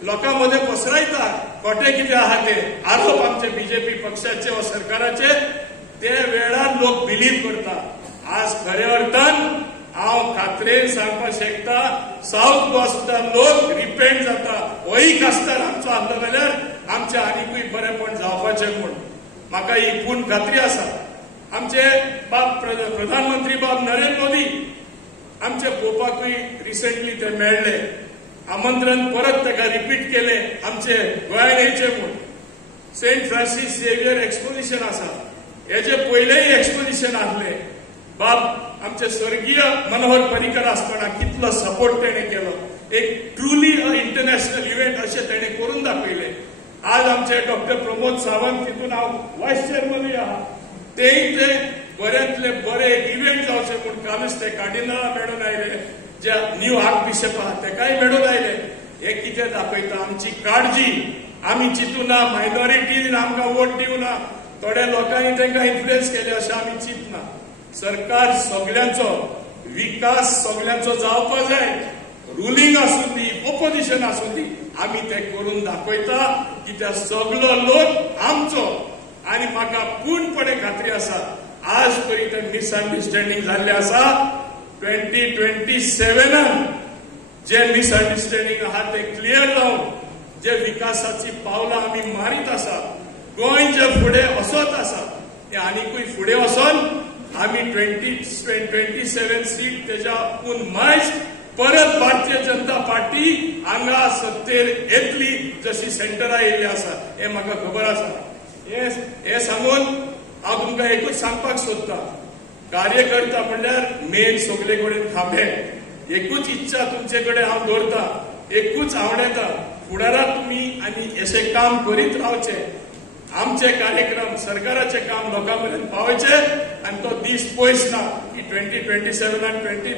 लोकांमध्ये पसरायता. खोटे कितें आहा ते आरोप आमचे बीजेपी पक्षाचे वा सरकाराचे, ते वेळार लोक बिलीव करता. आज खरे अर्थान हांव खात्रेन सांगपाक शकता, साऊथ गोवा सुद्धा लोक रिपेंट जाता. होय कास्तार आमचो आसलो जाल्यार आमचे आनीकूय बरेपण जावपाचें म्हूण म्हाका ही पूर्ण खात्री आसा. आमचे बाब प्रधानमंत्री बाब नरेंद्र मोदी आमचे पळोवपाकूय रिसेंटली ते मेळ्ळे. आमंत्रण परत ताका रिपीट केले आमचे गोंयान येवचे म्हूण. सेंट फ्रांसीस झेवियर एक्सपोजिशन आसा, हेजे पयलेय एक्सपोजिशन आसले. बाब आमचे स्वर्गीय मनोहर पर्रीकर आसतना कितलो सपोर्ट तेणे केलो. एक ट्रुली इंटरनॅशनल इव्हेंट अशें तेणे करून दाखयले. आज आमचे डॉक्टर प्रमोद सावंत, तितून हांव व्हायस चेअरमनूय आहा, तेय ते बऱ्यांतले बरे इव्हेंट जावचे म्हूण कालूच ते कार्डिनला मेळून आयले, जे न्यू आर्क बिशप आहा तेकाय मेळून आयले. हे कितें दाखयता आमची काळजी. आमी चिंतूना मायनॉरिटीज आमकां वोट दिवना, थोड्या लोकांनी तांकां इन्फ्लुएन्स केले अशें आमी चिंतना. सरकार सगळ्यांचो, विकास सगळ्यांचो जावपा जाय. रुलींग आसूं दी, ओपोजिशन आसूं दी, आमी ते करून दाखयता. कित्याक सगळो लोक आमचो. आनी म्हाका पूर्णपणे खात्री आसा, आज तरी ते मिसअंडरस्टँडींग जाल्ले आसा. 2027 जे मिसअंडरस्टँडींग आहा ते क्लियर जावन जे विकासाची पावलां आमी मारीत आसा, गोंय जे फुडें वचत आसा, ते आनीकूय फुडें वचोन आमी 27 सीट तेज्याकून मायज परत भारतीय जनता पार्टी हांगा सत्तेर येतली जशी सेंटरा येयल्ली आसा, हे म्हाका खबर आसा. हे सांगून हांव तुमकां एकूच सांगपाक सोदतां, कार्यकर्ता म्हणल्यार मेन सगळे कडेन खांबे. एकूच इच्छा तुमचे कडेन हांव दवरता, एकूच आवडटा, फुडाराक तुमी आनी अशें काम करीत रावचे. आमचे कार्यक्रम, सरकाराचे काम लोकां पर्यंत पावयचे आनी तो दीस पयस ना की 2027 आनी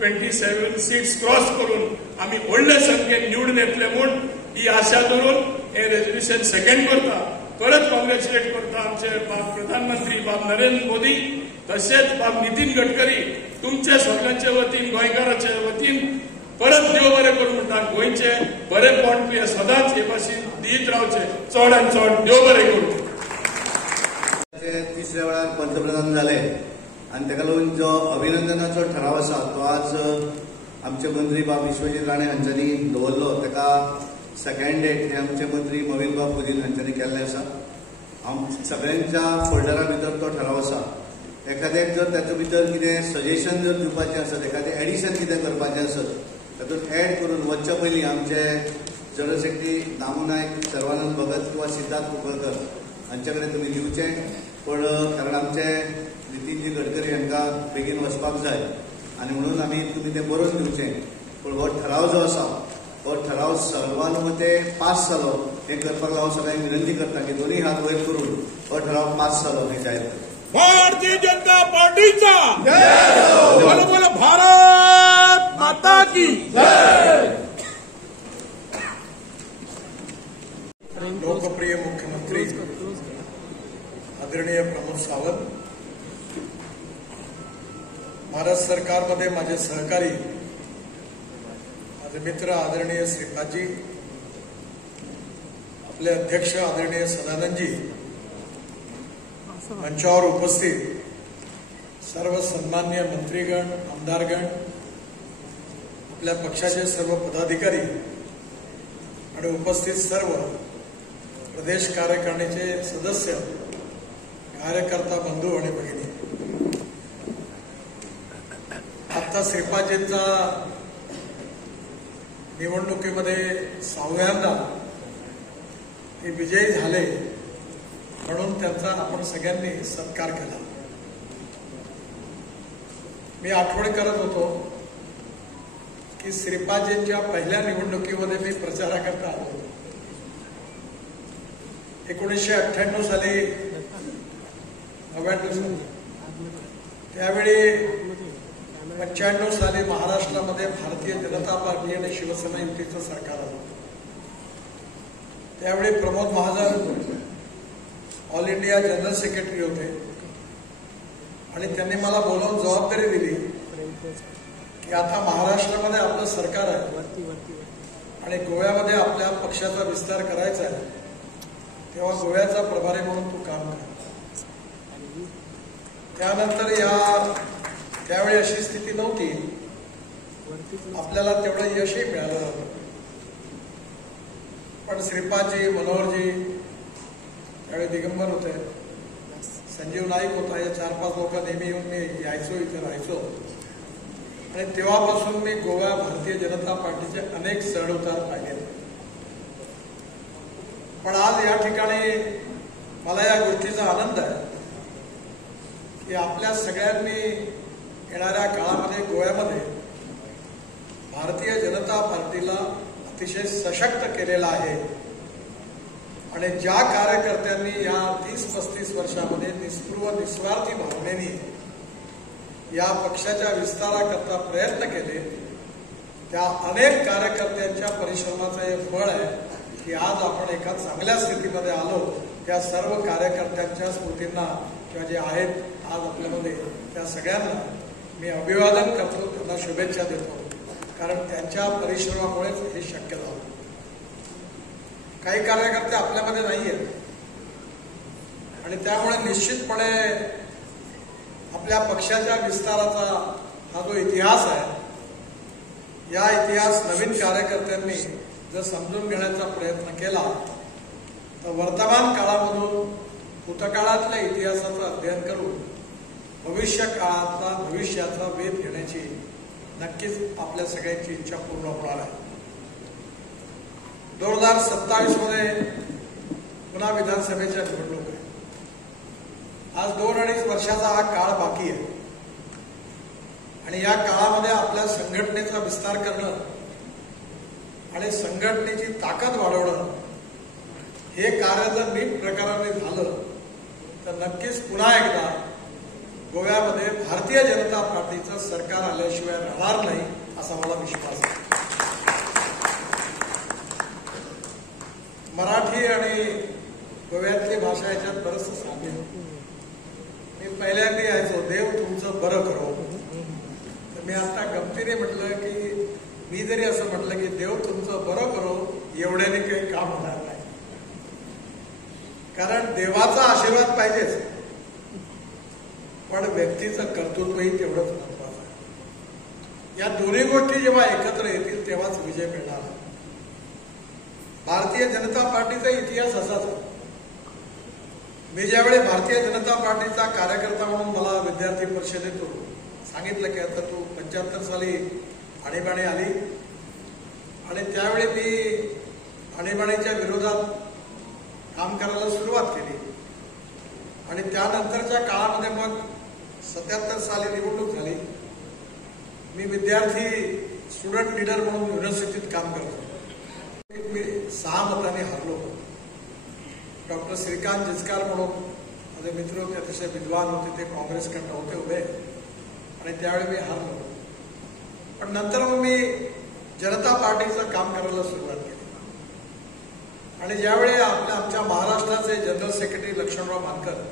2027 सीट्स क्रॉस करून आमी व्हडले संख्येन निवडून येतले म्हूण ही आशा धरून हे रेजोल्युशन सेकंड करता. परत कॉंग्रॅच्युलेट करता आमचे बाब प्रधानमंत्री बाब नरेंद्र मोदी, तशेंच बाब नितीन गडकरी. तुमचे सगळ्यांचे वतीन, गोंयकाराचे वतीन परत देव बरें करूं म्हणटा. गोंयचे बरे पोंट सदांच हे भाशेन दीत रावचे. चड आनी चड देव बरें करूं. तिसऱ्या वेळार पंतप्रधान जाले आनी ताका लागून जो अभिनंदनाचो ठराव आसा तो आज आमचे मंत्री बाब विश्वजीत राणे हांच्यांनी दवरलो. ताका सेकंड डेट हे आमचे मंत्री मोविन बाब पुदीन हांच्यांनी केल्लें आसा. सगळ्यांच्या फोल्डरा भितर तो ठराव आसा. एखाद्याक जर ताचे भितर कितें सजेशन जर दिवपाचें आसत, एखादें एडिशन कितें करपाचें आसत, तातूंत एड करून वचचे पयलीं आमचे जनरल सेक्रेटरी दामू नायक, सर्वानंद भगत किंवा सिद्धार्थ कुंकळकर हांचे कडेन तुमी दिवचें. पण कारण आमचे नितीनजी गडकरी हांकां बेगीन वचपाक जाय आनी म्हणून आमी तुमी तें बरोवन दिवचें. पण हो ठराव जो आसा हो ठराव सर्वानुमते पास जालो हें करपाक हांव सगळ्यांक विनंती करता की दोनूय हात वयर करून हो ठराव पास जालो हें जाहीर करता. भारतीय जनता पार्टीचा बोलो बोलो भारत माता की जय. लोकप्रिय मुख्यमंत्री आदरणीय प्रमोद सावंत, भारत सरकारमध्ये माझे सहकारी, माझे मित्र आदरणीय श्रीपादजी, आपले अध्यक्ष आदरणीय सदानंदजी, मंचावर उपस्थित सर्व सन्मान्य मंत्रीगण, आमदारगण, आपल्या पक्षाचे सर्व पदाधिकारी आणि उपस्थित सर्व प्रदेश कार्यकारिणीचे सदस्य, कार्यकर्ता बंधू आणि भगिनी, आता श्रीपादजींचा निवडणुकीमध्ये 6व्यांदा ते विजयी झाले म्हणून त्यांचा आपण सगळ्यांनी सत्कार केला. मी आठवण करत होतो की श्रीपादजींच्या पहिल्या निवडणुकीमध्ये मी प्रचाराकरता आलो होतो. 1998 साली 99 साली, त्यावेळी 95 साली महाराष्ट्रामध्ये भारतीय जनता पार्टी आणि शिवसेना युतीचं सरकार आलं. त्यावेळी Pramod Mahajan all India general secretary होते आणि त्यांनी मला बोलावून जबाबदारी दिली की आता महाराष्ट्रामध्ये आपलं सरकार आहे आणि गोव्यामध्ये आपल्या पक्षाचा विस्तार करायचा आहे, तेव्हा गोव्याचा प्रभारी म्हणून तू काम कर. त्यानंतर त्यावेळी अशी स्थिती नव्हती, आपल्याला तेवढं यशही मिळालं नव्हतं. पण श्रीपादजी, मनोहरजी त्यावेळी दिगंबर होते, संजीव नाईक होता, या 4-5 लोक नेहमी येऊन मी यायचो, इथे राहायचो आणि तेव्हापासून मी गोवा भारतीय जनता पार्टीचे अनेक चढउतार पाहिले. पण आज या ठिकाणी मला या गोष्टीचा आनंद आहे की आपल्या सगळ्यांनी येणाऱ्या काळामध्ये गोव्यामध्ये भारतीय जनता पार्टीला अतिशय सशक्त केलेला आहे आणि ज्या कार्यकर्त्यांनी या 30-35 वर्षामध्ये निस्पृह निस्वार्थी भावनेने या पक्षाच्या विस्ताराकरता प्रयत्न केले, त्या अनेक कार्यकर्त्यांच्या परिश्रमाचं हे फळ आहे की आज आपण एका चांगल्या स्थितीमध्ये आलो. त्या सर्व कार्यकर्त्यांच्या स्मृतींना किंवा जे आहेत आज आपल्यामध्ये त्या सगळ्यांना मी अभिवादन करतो, त्यांना शुभेच्छा देतो, कारण त्यांच्या परिश्रमामुळेच हे शक्य झालं. काही कार्यकर्ते आपल्यामध्ये नाही आहेत आणि त्यामुळे निश्चितपणे आपल्या पक्षाच्या विस्ताराचा हा जो इतिहास आहे, या इतिहास नवीन कार्यकर्त्यांनी जर समजून घेण्याचा प्रयत्न केला तर वर्तमान काळामधून भूतकाळातल्या इतिहासाचं अध्ययन करून भविष्य काळातला भविष्याचा वेध घेण्याची नक्कीच आपल्या सगळ्यांची इच्छा पूर्ण होणार आहे. 2027 मध्ये पुन्हा विधानसभेच्या निवडणूक आहे. आज 2-2.5 वर्षाचा हा काळ बाकी आहे आणि या काळामध्ये आपल्या संघटनेचा विस्तार करणं आणि संघटनेची ताकद वाढवणं हे कार्य जर नीट प्रकाराने झालं तर नक्कीच पुन्हा एकदा गोव्यामध्ये भारतीय जनता पार्टीचं सरकार आल्याशिवाय राहणार नाही असा मला विश्वास आहे. मराठी आणि गोव्यातली भाषा याच्यात बरंचसं सांगेल. मी पहिल्यांदा यायचो देव तुमचं बरं करो, तर मी आता गमतीने म्हटलं की मी जरी असं म्हटलं की देव तुमचं बरं करो एवढ्याने काही काम होणार नाही, कारण देवाचा आशीर्वाद पाहिजेच पण व्यक्तीचं कर्तृत्वही तेवढंच महत्वाचं आहे. या दोन्ही गोष्टी जेव्हा एकत्र येतील तेव्हाच विजय मिळणार. भारतीय जनता पार्टीचा इतिहास असाच आहे. मी ज्यावेळी भारतीय जनता पार्टीचा कार्यकर्ता म्हणून मला विद्यार्थी परिषदेतून सांगितलं की आता तू 75 साली आणीबाणी आली आणि त्यावेळी मी आणीबाणीच्या विरोधात काम करायला सुरुवात केली आणि त्यानंतरच्या काळामध्ये मग 77 साली निवडणूक झाली. मी विद्यार्थी स्टुडंट लीडर म्हणून युनिव्हर्सिटीत काम करतो. मी 6 मतांनी हरलो. डॉक्टर श्रीकांत जिचकार म्हणून माझे मित्र होते, अतिशय विद्वान होते, ते काँग्रेसकडनं होते उभे आणि त्यावेळी मी हरलो. पण नंतर मग मी जनता पार्टीचं काम करायला सुरुवात केली आणि ज्यावेळी आमच्या महाराष्ट्राचे जनरल सेक्रेटरी लक्ष्मणराव मानकर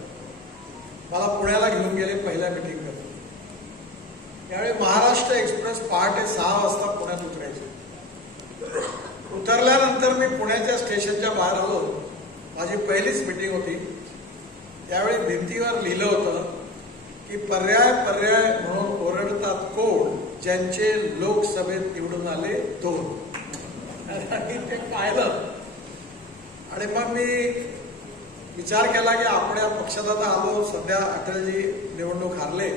मला पुण्याला घेऊन गेले पहिल्या मिटिंगवर. त्यावेळी महाराष्ट्र एक्सप्रेस पहाटे 6 वाजता पुण्यात उतरायचे. उतरल्यानंतर मी पुण्याच्या स्टेशनच्या बाहेर आलो. माझी पहिलीच मिटिंग होती. त्यावेळी भिंतीवर लिहिलं होतं की पर्याय पर्याय म्हणून ओरडतात कोण, ज्यांचे लोकसभेत निवडून आले 2. आणि ते पाहिलं आणि मग मी विचार केला की आपण या पक्षात आता आलो. सध्या अटलजी निवडणूक हारले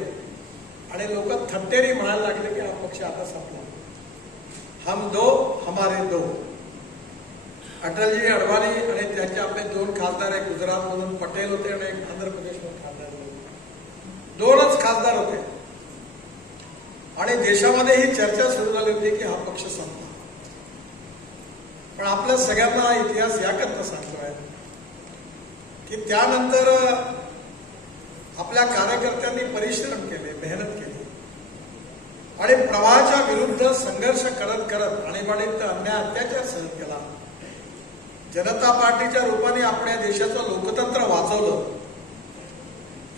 आणि लोक थट्टेरी म्हणायला लागले की हा पक्ष आता संपला. हम दो हमारे दो. अटलजी अडवाणी आणि त्यांचे आपले 2 खासदार, एक गुजरातमधून पटेल होते आणि एक आंध्र प्रदेशमधून खासदार होते. 2च खासदार होते आणि देशामध्ये ही चर्चा सुरू झाली होती की हा पक्ष संपला. पण आपल्या सगळ्यांना इतिहास याकरता सांगतोय की त्यानंतर आपल्या कार्यकर्त्यांनी परिश्रम केले, मेहनत केली आणि प्रवाहाच्या विरुद्ध संघर्ष करत करत आणीबाणीत अन्याय अत्याचार सहन केला. जनता पार्टीच्या रूपाने आपण या देशाचं लोकतंत्र वाचवलं.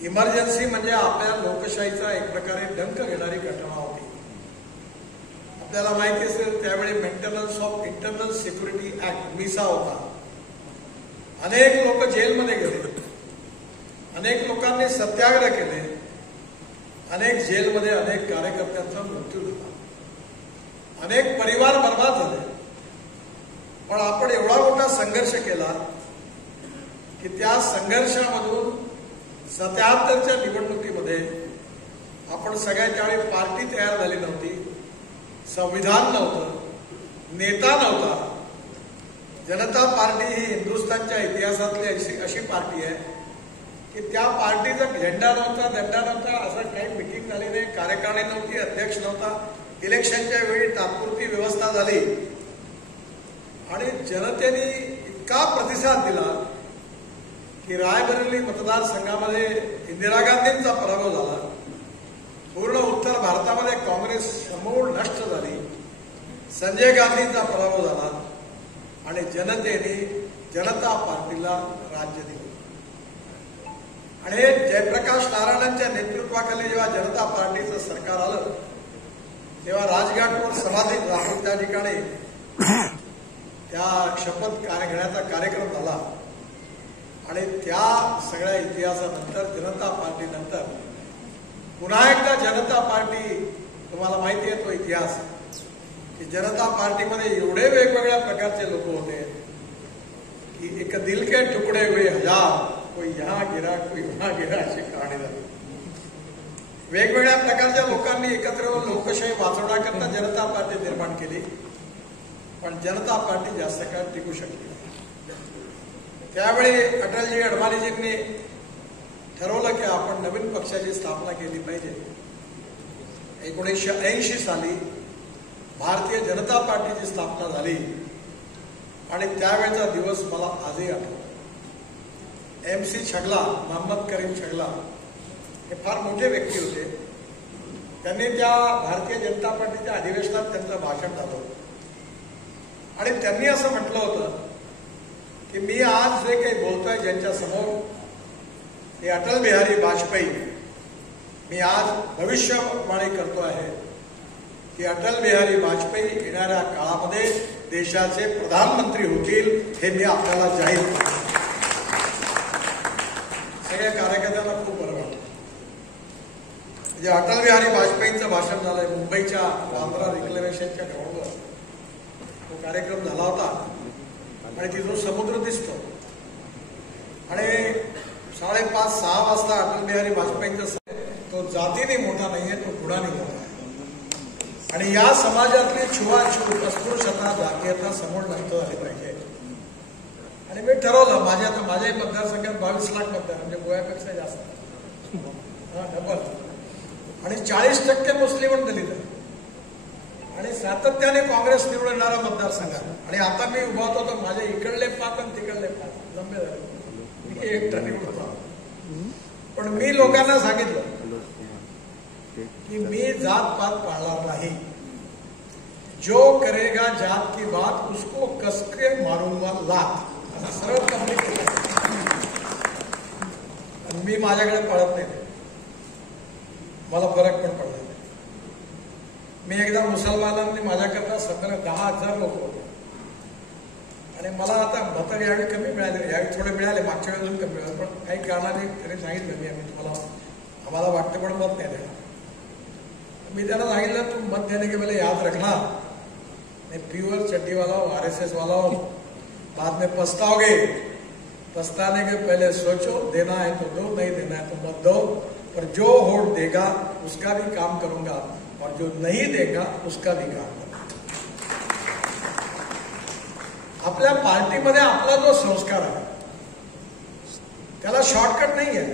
इमर्जन्सी म्हणजे आपल्या लोकशाहीचा एक प्रकारे डंक घेणारी घटना होती. आपल्याला माहिती असेल त्यावेळी maintenance of internal security act मिसा होता. अनेक लोक जेलमध्ये गेले, अनेक लोकांनी सत्याग्रह केले, अनेक जेलमध्ये अनेक कार्यकर्त्यांचा मृत्यू झाला, अनेक परिवार बर्बाद झाले. पण आपण एवढा मोठा संघर्ष केला की त्या संघर्षामधून 77च्या निवडणुकीमध्ये आपण सगळ्याच्या वेळी पार्टी तयार झाली नव्हती, संविधान नव्हतं, नेता नव्हता. जनता पार्टी ही हिंदुस्थानच्या इतिहासातली अशी पार्टी आहे की त्या पार्टीचा झेंडा नव्हता, दंडा नव्हता, असं काही मिटिंग झाली नाही, कार्यकारिणी नव्हती, अध्यक्ष नव्हता. इलेक्शनच्या वेळी तात्पुरती व्यवस्था झाली आणि जनतेने इतका प्रतिसाद दिला की रायबरेली मतदारसंघामध्ये इंदिरा गांधींचा पराभव झाला. पूर्ण उत्तर भारतामध्ये काँग्रेस समूळ नष्ट झाली. संजय गांधींचा पराभव झाला आणि जनतेने जनता पार्टीला राज्य दिलं. आणि जयप्रकाश नारायणांच्या नेतृत्वाखाली जेव्हा जनता पार्टीचं सरकार आलं तेव्हा राजघाटवर समाधी राहून त्या ठिकाणी त्या शपथ घेण्याचा कार्यक्रम झाला आणि त्या सगळ्या इतिहासानंतर जनता पार्टीनंतर पुन्हा एकदा जनता पार्टी, तुम्हाला माहिती आहे तो इतिहास की जनता पार्टीमध्ये एवढे वेगवेगळ्या प्रकारचे लोक होते की एक दिल के तुकडे हुए 1000, कोई यहां गिरा कोई वहां गिरा, अशी कहाणी झाली. वेगवेगळ्या प्रकारच्या लोकांनी एकत्र येऊन लोकशाही वाचवण्याकरता जनता पार्टी निर्माण केली. पण जनता पार्टी जास्त काळ टिकू शकली नाही. त्यावेळी अटलजी अडवाणीजींनी ठरवलं की आपण नवीन पक्षाची स्थापना केली पाहिजे 1980 साली भारतीय जनता पार्टीची स्थापना झाली आणि त्यावेळचा दिवस मला आजही आठवतो. MC छगला, मोहम्मद करीम छगला हे फार मोठे व्यक्ती होते. त्यांनी त्या भारतीय जनता पार्टीच्या अधिवेशनात त्यांचं भाषण झालं आणि त्यांनी असं म्हटलं होतं की मी आज जे काही बोलतोय ज्यांच्या समोर ते अटल बिहारी वाजपेयी, मी आज भविष्यवाणी करतो आहे की अटल बिहारी वाजपेयी येणाऱ्या काळामध्ये देशाचे प्रधानमंत्री होतील हे मी आपल्याला जाहीर करतो. सगळ्या कार्यकर्त्यांना खूप बरं वाटलं. म्हणजे अटल बिहारी वाजपेयींचं भाषण झालंय मुंबईच्या बांद्रा रिक्लेमेशनच्या ग्राउंडवर. तो कार्यक्रम झाला होता आणि तिथून समुद्र दिसतो आणि 5:30-6 वाजता अटल बिहारी वाजपेयींचं तो जातीने मोठा नाहीये, तो गुणाने मोठा आहे. आणि या समाजातली छुआछूत, अस्पृश्यता, जातीयता समोर नष्ट झाली पाहिजे. आणि मी ठरवलं माझ्याही मतदारसंघात 22 लाख मतदार, म्हणजे गोव्यापेक्षा जास्त, डबल, आणि 40% मुस्लिम आणि दलित आणि सातत्याने काँग्रेस निवडून येणारा मतदारसंघात. आणि आता मी उभा होतो तर माझे इकडले 5 आणि तिकडले 5 लंबे झाले. मी एकटा निवडतो. पण मी लोकांना सांगितलं कि मी जात पात पाळणार नाही. जो करेगा जात की बात उसको कसके मारूंगा लात, असं सरळ कंप्लीट केलं. मी माझ्याकडे पाळत नाही, मला फरक पण पडला नाही. मी एकदा मुसलमानांनी माझ्याकरता सगळं 10,000 लोक होते आणि मला आता मतं यावेळी कमी मिळाले, यावेळी थोडे मिळाले, मागच्या वेळेस कमी मिळाले. पण काही कारणाने त्यांनी सांगितलं मी तुम्हाला, आम्हाला वाटतं पण मत नाही देणार. मी त्यांना सांगितलं तुम मत देने के पहले याद रखना मैं प्योर चड्डी वाला हूँ, RSS वाला हूँ, बाद में पछताओगे. पछताने के पहले सोचो, देना है तो दो, नहीं देना है तो मत दो. पर जो वोट देगा उसका भी काम करूंगा और जो नहीं देगा उसका भी काम करूंगा. आपल्या पार्टीमध्ये आपला जो संस्कार आहे त्याला शॉर्टकट नाही आहे.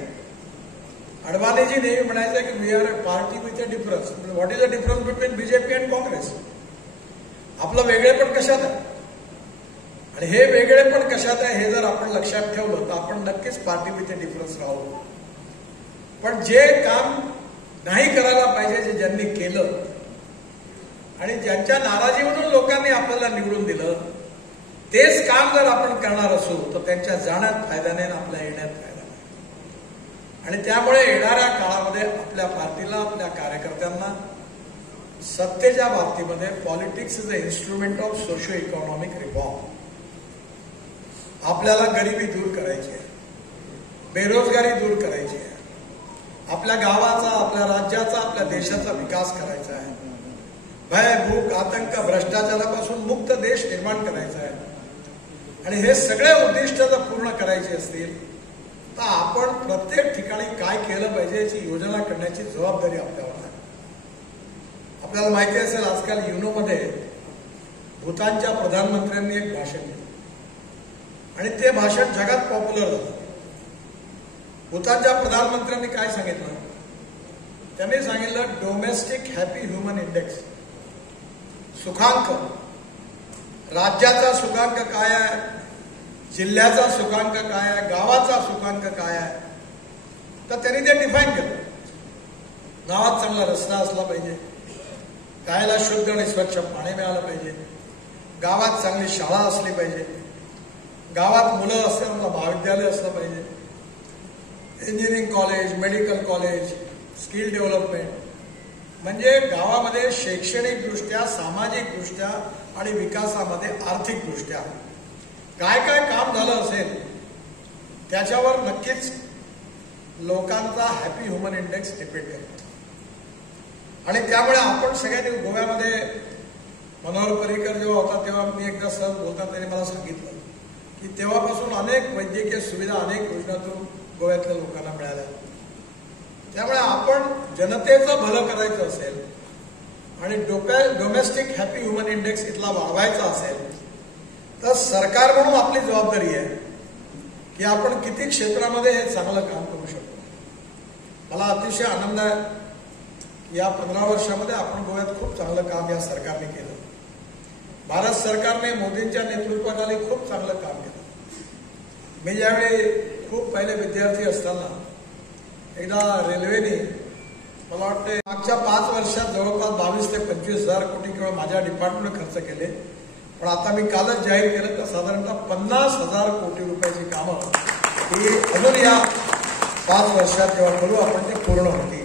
अडवाणीजी नेहमी म्हणायचं की we are a party with a difference. What is the difference between BJP and Congress? आपलं वेगळेपण कशात आहे आणि हे वेगळेपण कशात आहे हे जर आपण लक्षात ठेवलं तर आपण नक्कीच पार्टी विथ अ डिफरन्स राहू. पण जे काम नाही करायला पाहिजे जे ज्यांनी केलं आणि ज्यांच्या नाराजीमधून लोकांनी आपल्याला निवडून दिलं तेच काम जर आपण करणार असू तर त्यांच्या जाण्यात फायदा नाही, आपल्या येण्यात फायदा नाही. आणि त्यामुळे येणाऱ्या काळामध्ये आपल्या पार्टीला, आपल्या कार्यकर्त्यांना सत्तेच्या बाबतीमध्ये politics is a instrument of socio economic reform. आपल्याला गरिबी दूर करायची आहे, बेरोजगारी दूर करायची आहे, आपल्या गावाचा, आपल्या राज्याचा, आपल्या देशाचा विकास करायचा आहे, भय, भूक, आतंक, भ्रष्टाचारापासून मुक्त देश निर्माण करायचा आहे. आणि हे सगळे उद्दिष्ट जर पूर्ण करायचे असतील तर आपण प्रत्येक ठिकाणी काय केलं पाहिजे याची योजना करण्याची जबाबदारी आपल्यावर आहे. आपल्याला माहिती असेल आजकाल युनोमध्ये भूतानच्या प्रधानमंत्र्यांनी एक भाषण दिलं आणि ते भाषण जगात पॉप्युलर झालं. भूतानच्या प्रधानमंत्र्यांनी काय सांगितलं? त्यांनी सांगितलं डोमेस्टिक हॅपी ह्युमन इंडेक्स, सुखांक, राज्याचा सुखांक काय आहे, जिल्ह्याचा सुखांक काय आहे, गावाचा सुखांक काय आहे, तर त्यांनी ते डिफाईन केलं. गावात चांगला रस्ता असला पाहिजे, प्यायला शुद्ध आणि स्वच्छ पाणी मिळालं पाहिजे, गावात चांगली शाळा असली पाहिजे, गावात मुलं असताना महाविद्यालय असलं पाहिजे, engineering college, medical college, skill development, म्हणजे गावामध्ये शैक्षणिकदृष्ट्या, सामाजिकदृष्ट्या आणि विकासामध्ये आर्थिकदृष्ट्या काय काय काम झालं असेल त्याच्यावर नक्कीच लोकांचा हॅपी ह्युमन इंडेक्स डिपेंड करतो. आणि त्यामुळे आपण सगळ्यांनी गोव्यामध्ये मनोहर पर्रीकर जेव्हा होता तेव्हा मी एकदा सहज बोलताना त्यांनी मला सांगितलं की तेव्हापासून अनेक वैद्यकीय सुविधा अनेक योजनातून गोव्यातल्या लोकांना मिळाल्या. त्यामुळे आपण जनतेचं भलं करायचं असेल आणि डोमेस्टिक हॅपी ह्युमन इंडेक्स इथला वाढवायचा असेल तर सरकार म्हणून आपली जबाबदारी आहे की आपण किती क्षेत्रामध्ये हे चांगलं काम करू शकतो. मला अतिशय आनंद आहे या 15 वर्षामध्ये आपण गोव्यात खूप चांगलं काम या सरकारने केलं. भारत सरकारने मोदींच्या नेतृत्वाखाली खूप चांगलं काम केलं. मी ज्यावेळी खूप पहिले विद्यार्थी असताना एकदा रेल्वेने मला वाटते मागच्या 5 वर्षात जवळपास 22 ते 25,000 कोटी केवळ माझ्या डिपार्टमेंट खर्च केले. पण आता मी कालच जाहीर केलं तर साधारणतः 50,000 कोटी रुपयाची कामं ही अजून या 5 वर्षात जेव्हा करू आपण ते पूर्ण होतील.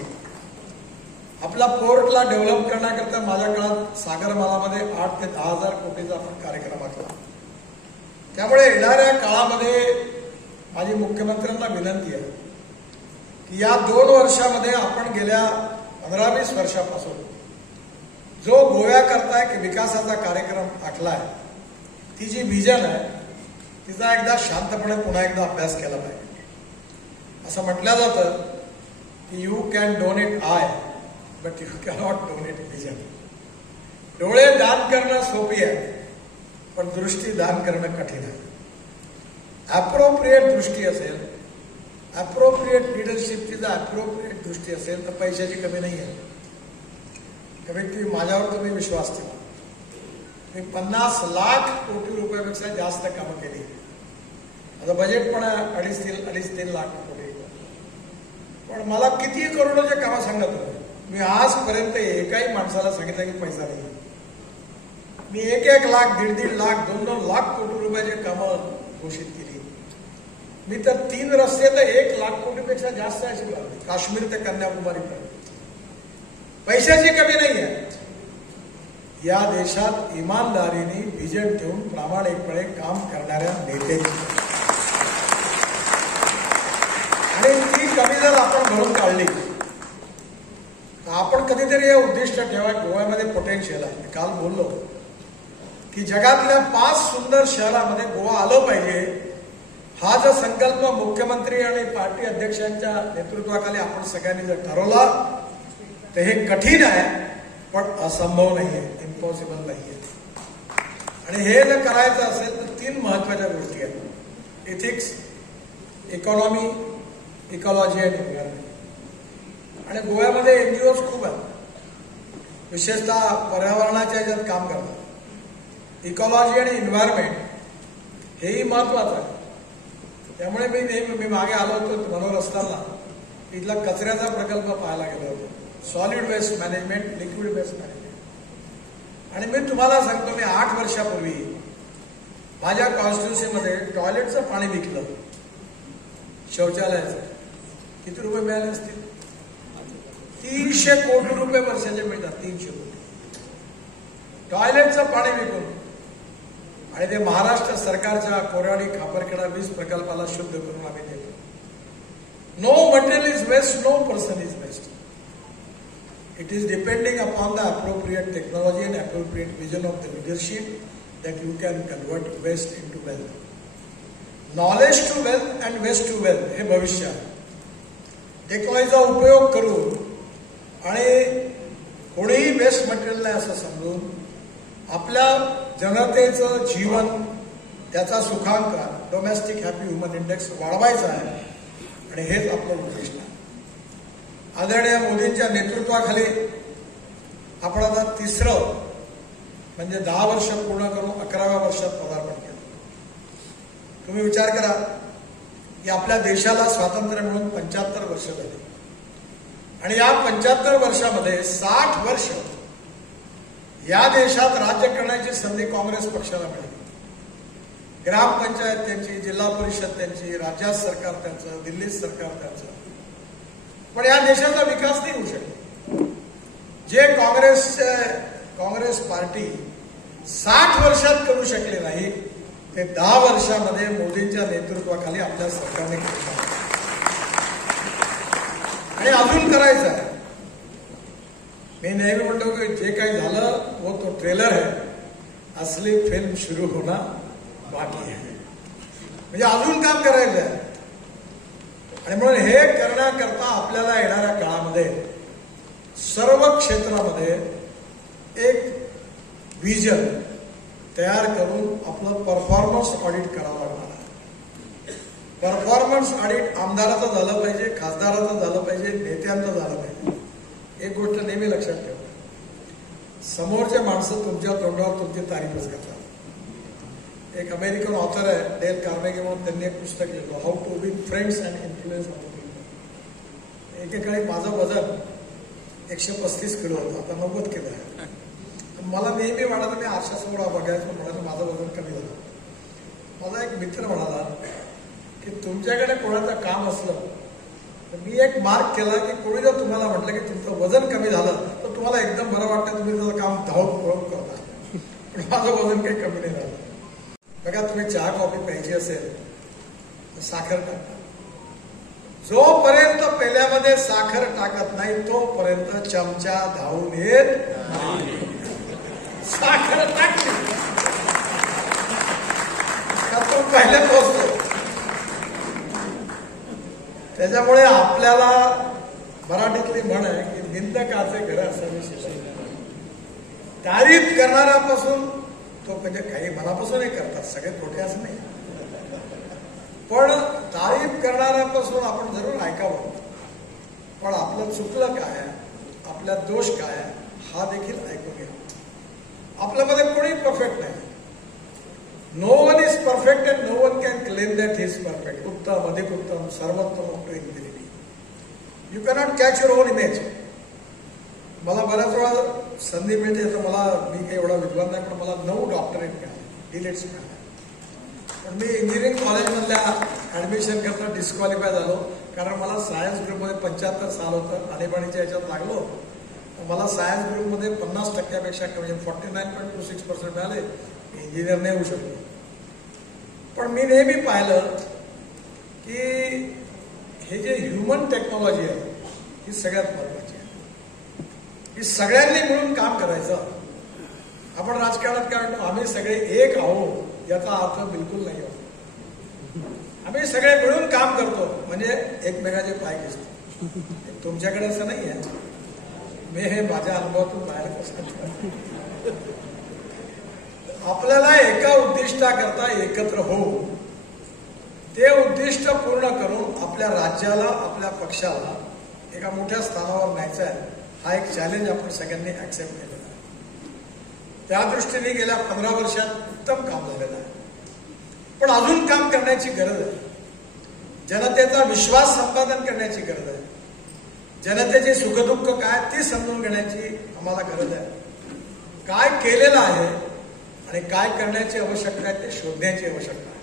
आपला पोर्टला डेव्हलप करण्याकरता माझ्या काळात सागरमालामध्ये 8 ते 10,000 कोटीचा आपण कार्यक्रम आखला. त्यामुळे येणाऱ्या काळामध्ये माझी मुख्यमंत्र्यांना विनंती आहे की या 2 वर्षामध्ये आपण गेल्या 15-20 वर्षापासून जो गोव्याकरता एक विकासाचा कार्यक्रम आखलाय, ती जी व्हिजन आहे तिचा एकदा शांतपणे पुन्हा एकदा अभ्यास केला पाहिजे. असं म्हटलं जातं की you can donate I but you cannot donate vision. डोळे दान करणं सोपी आहे, पण दृष्टी दान करणं कठीण आहे. अप्रोप्रिएट दृष्टी असेल, अप्रोप्रिएट लिडरशिपची जर अप्रोप्रिएट दृष्टी असेल तर पैशाची कमी नाही आहे. कमीत कमी माझ्यावर तुम्ही विश्वास ठेवा. मी 50 लाख कोटी रुपयापेक्षा जास्त कामं केली. आता बजेट पण 2.5-3 लाख कोटी. पण मला किती करोडोचे कामं सांगत होते. मी आजपर्यंत एकाही माणसाला सांगितलं की पैसा नाही. मी 1-1 लाख, 1.5 लाख, 2-2 लाख कोटी रुपयाचे कामं घोषित केली. मी तर 3 रस्ते तर 1 लाख कोटीपेक्षा जास्त अशी लागली, काश्मीर ते कन्याकुमारीपर्यंत. पैशाची कमी नाही आहे. या देशात इमानदारीने व्हिजन ठेवून प्रामाणिकपणे काम करणाऱ्या नेत्याची आणि ती कमी जर आपण भरून काढली तर आपण कधीतरी हे उद्दिष्ट ठेवा. गोव्यामध्ये पोटेन्शियल आहे. मी काल बोललो की जगातल्या 5 सुंदर शहरामध्ये गोवा आलं पाहिजे. हा जो संकल्प मुख्यमंत्री आणि पार्टी अध्यक्षांच्या नेतृत्वाखाली आपण सगळ्यांनी जर ठरवला तर हे कठीण आहे, पण असंभव नाहीये, इम्पॉसिबल नाहीये. आणि हे जर करायचं असेल तर 3 महत्वाच्या गोष्टी आहेत: एथिक्स, इकॉनॉमी, इकॉलॉजी आणि एन्व्हायरमेंट. आणि गोव्यामध्ये NGOज खूप आहेत, विशेषतः पर्यावरणाच्या याच्यात काम करतात. इकॉलॉजी आणि एन्व्हायरमेंट हेही महत्वाचं आहे. त्यामुळे मी मागे आलो होतो मनोर असताना इथला कचऱ्याचा प्रकल्प पाहायला गेलो होतो. Solid waste management, liquid waste management. आणि मी तुम्हाला सांगतो, मी 8 वर्षापूर्वी माझ्या कॉन्स्टिट्युन्सीमध्ये टॉयलेटचं पाणी विकलं, शौचालयाचं. किती रुपये मिळाले असतील? 300 कोटी रुपये वर्षाचे मिळतात. 300 कोटी टॉयलेटचं पाणी विकून. आणि ते महाराष्ट्र सरकारच्या कोराडी खापरखेडा वीज प्रकल्पाला शुद्ध करून आम्ही देतो. No material is waste, no person is waste. It is depending upon the appropriate technology and appropriate vision of the leadership that you can convert waste into wealth. Knowledge to wealth and waste to wealth हे भविष्य आहे. टेक्नॉलॉजीचा उपयोग करून आणि कोणीही waste material नाही असं समजून आपल्या जनतेचं जीवन, त्याचा सुखांक, डोमेस्टिक हॅपी ह्युमन इंडेक्स वाढवायचा आहे. आणि हेच आपलं उद्दिष्ट आहे. आदरणीय मोदींच्या नेतृत्वाखाली आपण आता 3रं म्हणजे 10 वर्ष पूर्ण करून 11व्या वर्षात पदार्पण केलं. तुम्ही विचार करा की आपल्या देशाला स्वातंत्र्य मिळून 75 वर्ष झाली. आणि या 75 वर्षामध्ये 60 वर्ष या देशात राज्य करण्याची संधी काँग्रेस पक्षाला मिळाली. ग्रामपंचायत त्यांची, जिल्हा परिषद त्यांची, राज्यात सरकार त्यांचं, दिल्लीत सरकार त्यांचं. पण या देशाचा विकास नाही होऊ शकला. जे काँग्रेस पार्टी 60 वर्षात करू शकले नाही ते 10 वर्षामध्ये मोदींच्या नेतृत्वाखाली आपल्या सरकारने केलं आणि अजून करायचं आहे. मी नेहमी म्हणतो की जे काही झालं वो तो ट्रेलर है, असली फिल्म सुरू होना बाकी आहे. म्हणजे अजून काम करायचं आहे. आणि म्हणून हे करण्याकरता आपल्याला येणाऱ्या काळामध्ये सर्व क्षेत्रामध्ये एक व्हिजन तयार करून आपलं परफॉर्मन्स ऑडिट करावं लागणार आहे. परफॉर्मन्स ऑडिट आमदाराचं झालं पाहिजे, खासदाराचं झालं पाहिजे, नेत्यांचं झालं पाहिजे. एक गोष्ट नेहमी लक्षात ठेवा, समोरचे माणसं तुमच्या तोंडावर तुमची तारीफच करतात. एक अमेरिकन ऑथर आहे डेल कार्नेगी म्हणून, त्यांनी एक पुस्तक लिहिलं, how to win friends and influence of people. एकेकाळी माझं वजन 135 किलो होतं, आता 90 किलो आहे. मला नेहमी वाटलं, मी आरशासमोर बघायचं म्हणायचं माझं वजन कमी झालं. माझा एक मित्र म्हणाला की तुमच्याकडे कोणाचं काम असलं तर मी एक मार्क केला की कोणी जर तुम्हाला म्हटलं की तुमचं वजन कमी झालं तर तुम्हाला एकदम बरं वाटतं, तुम्ही त्याचं काम धावून पळून करता. पण माझं वजन काही कमी नाही झालं. बघा, तुम्ही चहा कॉफी प्यायची असेल तर साखर टाका. जोपर्यंत पेल्यामध्ये साखर टाकत नाही तोपर्यंत चमचा धावून येत नाही. साखर टाकली का तो पहिले पोहोचतो. त्याच्यामुळे आपल्याला मराठीतली म्हण आहे की निंदकाचे घर असावे शिवाय. तारीफ करणाऱ्यापासून तो म्हणजे काही मनापासूनही करतात, सगळे खोटे असं नाही, पण तारीफ करणाऱ्यापासून आपण जरूर ऐकावं. पण आपलं चुकलं काय आहे, आपला दोष काय आहे हा देखील ऐकून घ्या. आपल्यामध्ये कोणी परफेक्ट नाही. No one is perfect and no one can claim that he is perfect. उत्तम, अधिक उत्तम, सर्वोत्तम to infinity. You cannot catch your own image. मला बऱ्याच वेळा संधी मिळते, तर मला, मी काही एवढा विद्वान नाही, पण मला 9 डॉक्टरेट मिळाले, डिलेट्स मिळाले. पण मी इंजिनिअरिंग कॉलेजमधल्या ऍडमिशन करता डिस्क्वालिफाय झालो, कारण मला सायन्स ग्रुपमध्ये 75 साल होतं, आणीबाणीच्या याच्यात लागलो. मला सायन्स ग्रुपमध्ये 50% कमी, 49.26% मिळाले. इंजिनियर नाही होऊ शकलो. पण मी नेहमी पाहिलं की हे जे ह्युमन टेक्नॉलॉजी आहे ही सगळ्यात महत्वाची आहे. ही सगळ्यांनी मिळून काम करायचं. आपण राजकारणात काय म्हणतो, आम्ही सगळे एक आहोत, याचा अर्थ बिलकुल नाही होत. आम्ही सगळे मिळून काम करतो म्हणजे एकमेकाचे पाय घेतो. तुमच्याकडे असं नाही आहे. मी हे माझ्या अनुभवातून बाहेर कसं, आपल्याला एका उद्दिष्टाकरता एकत्र होऊ, ते उद्दिष्ट पूर्ण करून आपल्या राज्याला, आपल्या पक्षाला एका मोठ्या स्थानावर न्यायचा आहे. हा एक चॅलेंज आपण सगळ्यांनी ऍक्सेप्ट केलेला आहे. त्या दृष्टीने गेल्या 15 वर्षात उत्तम काम झालेलं आहे. पण अजून काम करण्याची गरज आहे. जनतेचा विश्वास संपादन करण्याची गरज आहे. जनतेची सुखदुःख काय ती समजून घेण्याची आम्हाला गरज आहे. काय केलेलं आहे आणि काय करण्याची आवश्यकता आहे ते शोधण्याची आवश्यकता आहे.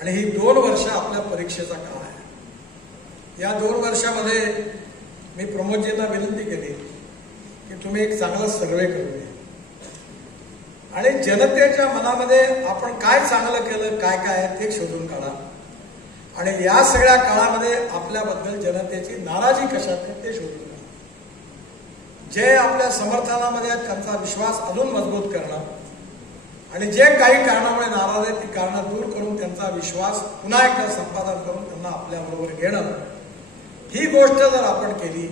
आणि ही 2 वर्ष आपल्या परीक्षेचा काळ आहे. या 2 वर्षामध्ये मी प्रमोदजींना विनंती केली की तुम्ही एक चांगला सर्वे करूया आणि जनतेच्या मनामध्ये आपण काय चांगलं केलं, काय काय आहे ते शोधून काढा. आणि या सगळ्या काळामध्ये आपल्याबद्दल जनतेची नाराजी कशात आहे ते शोधून काढा. जे आपल्या समर्थनामध्ये आहेत त्यांचा विश्वास अजून मजबूत करणं आणि जे काही कारणामुळे नाराज आहेत ती कारणं दूर करून त्यांचा विश्वास पुन्हा एकदा संपादन करून त्यांना आपल्याबरोबर घेणं, ही गोष्ट जर आपण केली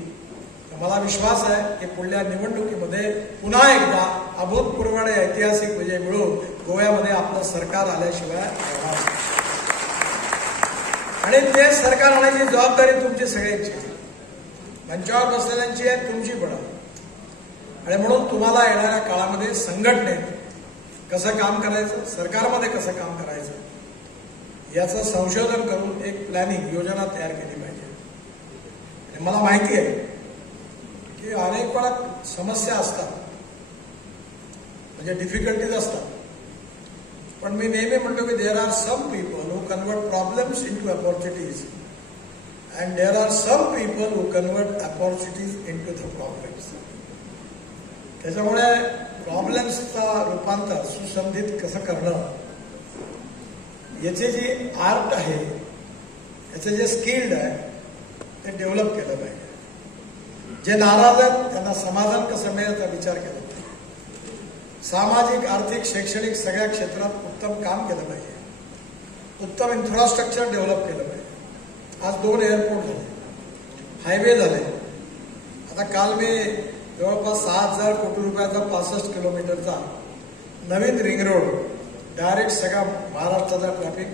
तर मला विश्वास आहे की पुढल्या निवडणुकीमध्ये पुन्हा एकदा अभूतपूर्व आणि ऐतिहासिक विजय मिळून गोव्यामध्ये आपलं सरकार आल्याशिवाय राहणार. आणि ते सरकार आणायची जबाबदारी तुमची सगळ्यांची, मंचावर बसलेल्यांची आहे, तुमची पण आहे. आणि म्हणून तुम्हाला येणाऱ्या काळामध्ये संघटनेत कसं काम करायचं, सरकारमध्ये कसं काम करायचं याचं संशोधन करून एक प्लॅनिंग, योजना तयार केली पाहिजे. आणि मला माहिती आहे की अनेक वेळा समस्या असतात, म्हणजे डिफिकल्टीज असतात. पण मी नेहमी म्हणतो की there are some people who convert problems into opportunities and there are some people who convert opportunities into the problems. त्याच्यामुळे प्रॉब्लेम्सचा रूपांतर सुसंधित कसं करणं, याची जी आर्ट आहे, याचं जे स्किल्ड आहे ते डेव्हलप केलं पाहिजे. जे नाराज आहेत त्यांना समाधान कसं मिळेल याचा विचार केला पाहिजे. सामाजिक, आर्थिक, शैक्षणिक सगळ्या क्षेत्रात उत्तम काम केलं पाहिजे. उत्तम इन्फ्रास्ट्रक्चर डेव्हलप केलं पाहिजे. आज 2 एअरपोर्ट झाले, हायवे झाले. आता काल मी जवळपास 6,000 कोटी रुपयाचा 65 किलोमीटरचा नवीन रिंग रोड डायरेक्ट सगळा महाराष्ट्राचा ट्रॅफिक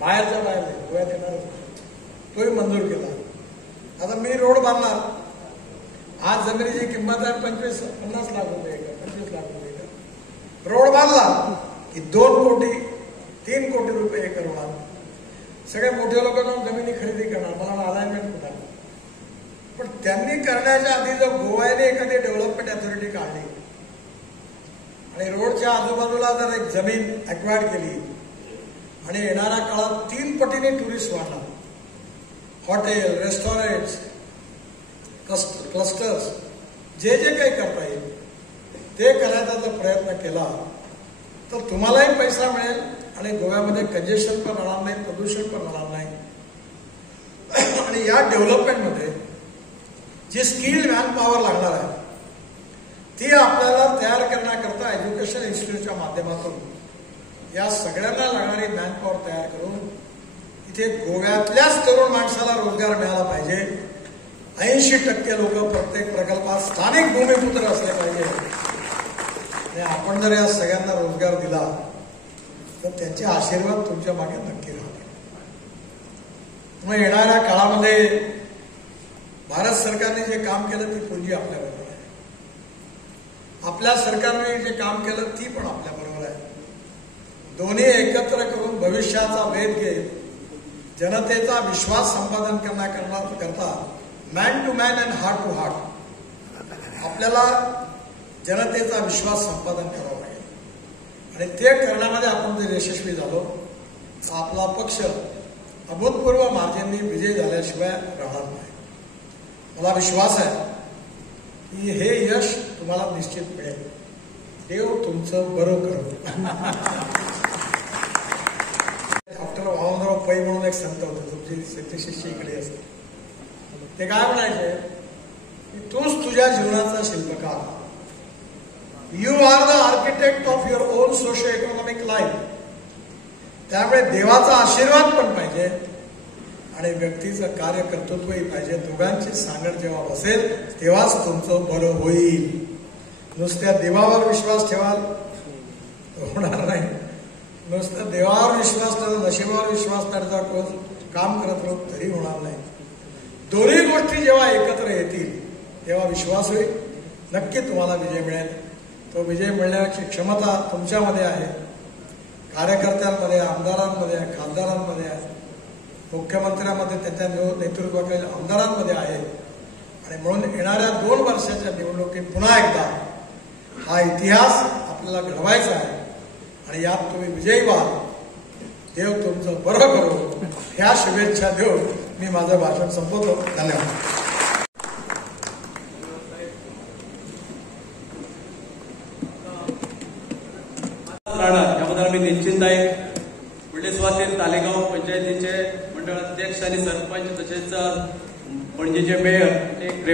बाहेरच्या बाहेर गोव्यात येणार तोही मंजूर केला. आता मी रोड बांधणार आज जमिनीची किंमत आहे 50 लाख रुपये एकर, 25 लाख रुपये एकर. रोड बांधला की 2 कोटी 3 कोटी रुपये एकर होणार. सगळे मोठे लोक जाऊन जमिनी खरेदी करणार, मला अलाइनमेंट होणार. पण त्यांनी करण्याच्या आधी जर गोव्याने एखादी डेव्हलपमेंट अथॉरिटी काढली आणि रोडच्या आजूबाजूला जर एक जमीन अक्वायर्ड केली आणि येणाऱ्या काळात 3 पटीने टुरिस्ट वाढणार, हॉटेल, रेस्टॉरंट्स, क्लस्टर्स, जे जे काही करता येईल ते करायचा जर प्रयत्न केला तर तुम्हालाही पैसा मिळेल आणि गोव्यामध्ये कंजेशन पण राहणार नाही, प्रदूषण पण राहणार नाही. आणि या डेव्हलपमेंटमध्ये जी स्किल्ड मॅन पॉवर लागणार आहे ती आपल्याला तयार करण्याकरता एज्युकेशन इन्स्टिट्यूटच्या माध्यमातून या सगळ्यांना लागणारी मॅन पॉवर तयार करून इथे गोव्यातल्याच तरुण माणसाला रोजगार मिळाला पाहिजे. 80% लोक प्रत्येक प्रकल्पात स्थानिक भूमिपुत्र असले पाहिजे. आणि आपण जर या सगळ्यांना रोजगार दिला तर त्याचे आशीर्वाद तुमच्या मागे नक्की राहतील. मग येणाऱ्या काळामध्ये भारत सरकारने जे काम केलं ती पुंजी आपल्याबरोबर आहे. आपल्या सरकारने जे काम केलं ती पण आपल्याबरोबर आहे. दोन्ही एकत्र करून भविष्याचा वेध घेत जनतेचा विश्वास संपादन करण्याकरता man to man and heart to heart आपल्याला जनतेचा विश्वास संपादन करावा लागेल. आणि ते करण्यामध्ये आपण जर यशस्वी झालो तर आपला पक्ष अभूतपूर्व मार्जिननी विजय झाल्याशिवाय राहणार नाही. मला विश्वास आहे की हे यश तुम्हाला निश्चित मिळेल. देव तुमचं बरं करो. डॉक्टर वामनराव पै म्हणून एक संत होते, तुमची शिष्य इकडे असते. ते काय म्हणायचे की तूच तुझ्या जीवनाचा शिल्पकार. You are the architect of your own socio economic life. त्यामुळे देवाचा आशीर्वाद पण पाहिजे आणि व्यक्तीचं कार्यकर्तृत्वही पाहिजे. दोघांची सांगड जेव्हा बसेल तेव्हाच तुमचं बरं होईल. नुसत्या देवावर विश्वास ठेवाल होणार नाही. नुसतं देवावर विश्वास ठेवून नशिबावर विश्वास ठेवता काम करत राहू तरी होणार नाही. दोन्ही गोष्टी जेव्हा एकत्र येतील तेव्हा विश्वास होईल. नक्की तुम्हाला विजय मिळेल. तो विजय मिळण्याची क्षमता तुमच्यामध्ये आहे, कार्यकर्त्यांमध्ये, आमदारांमध्ये आहे, खासदारांमध्ये आहे, मुख्यमंत्र्यांमध्ये, त्याच्या नेतृत्वाखालील आमदारांमध्ये आहे. आणि म्हणून येणाऱ्या 2 वर्षाच्या निवडणुकीत पुन्हा एकदा हा इतिहास आपल्याला घडवायचा आहे आणि यात तुम्ही विजयी व्हाल. देव तुमचं बरं करो ह्या शुभेच्छा देऊन मी माझं भाषण संपवतो. धन्यवाद. राहणार याबद्दल आम्ही निश्चिंत आहे. बुल्डेस्वातील तालेगाव पंचायतीचे मंडळ अध्यक्ष आणि सरपंच तसेच पणजीचे मेयर एक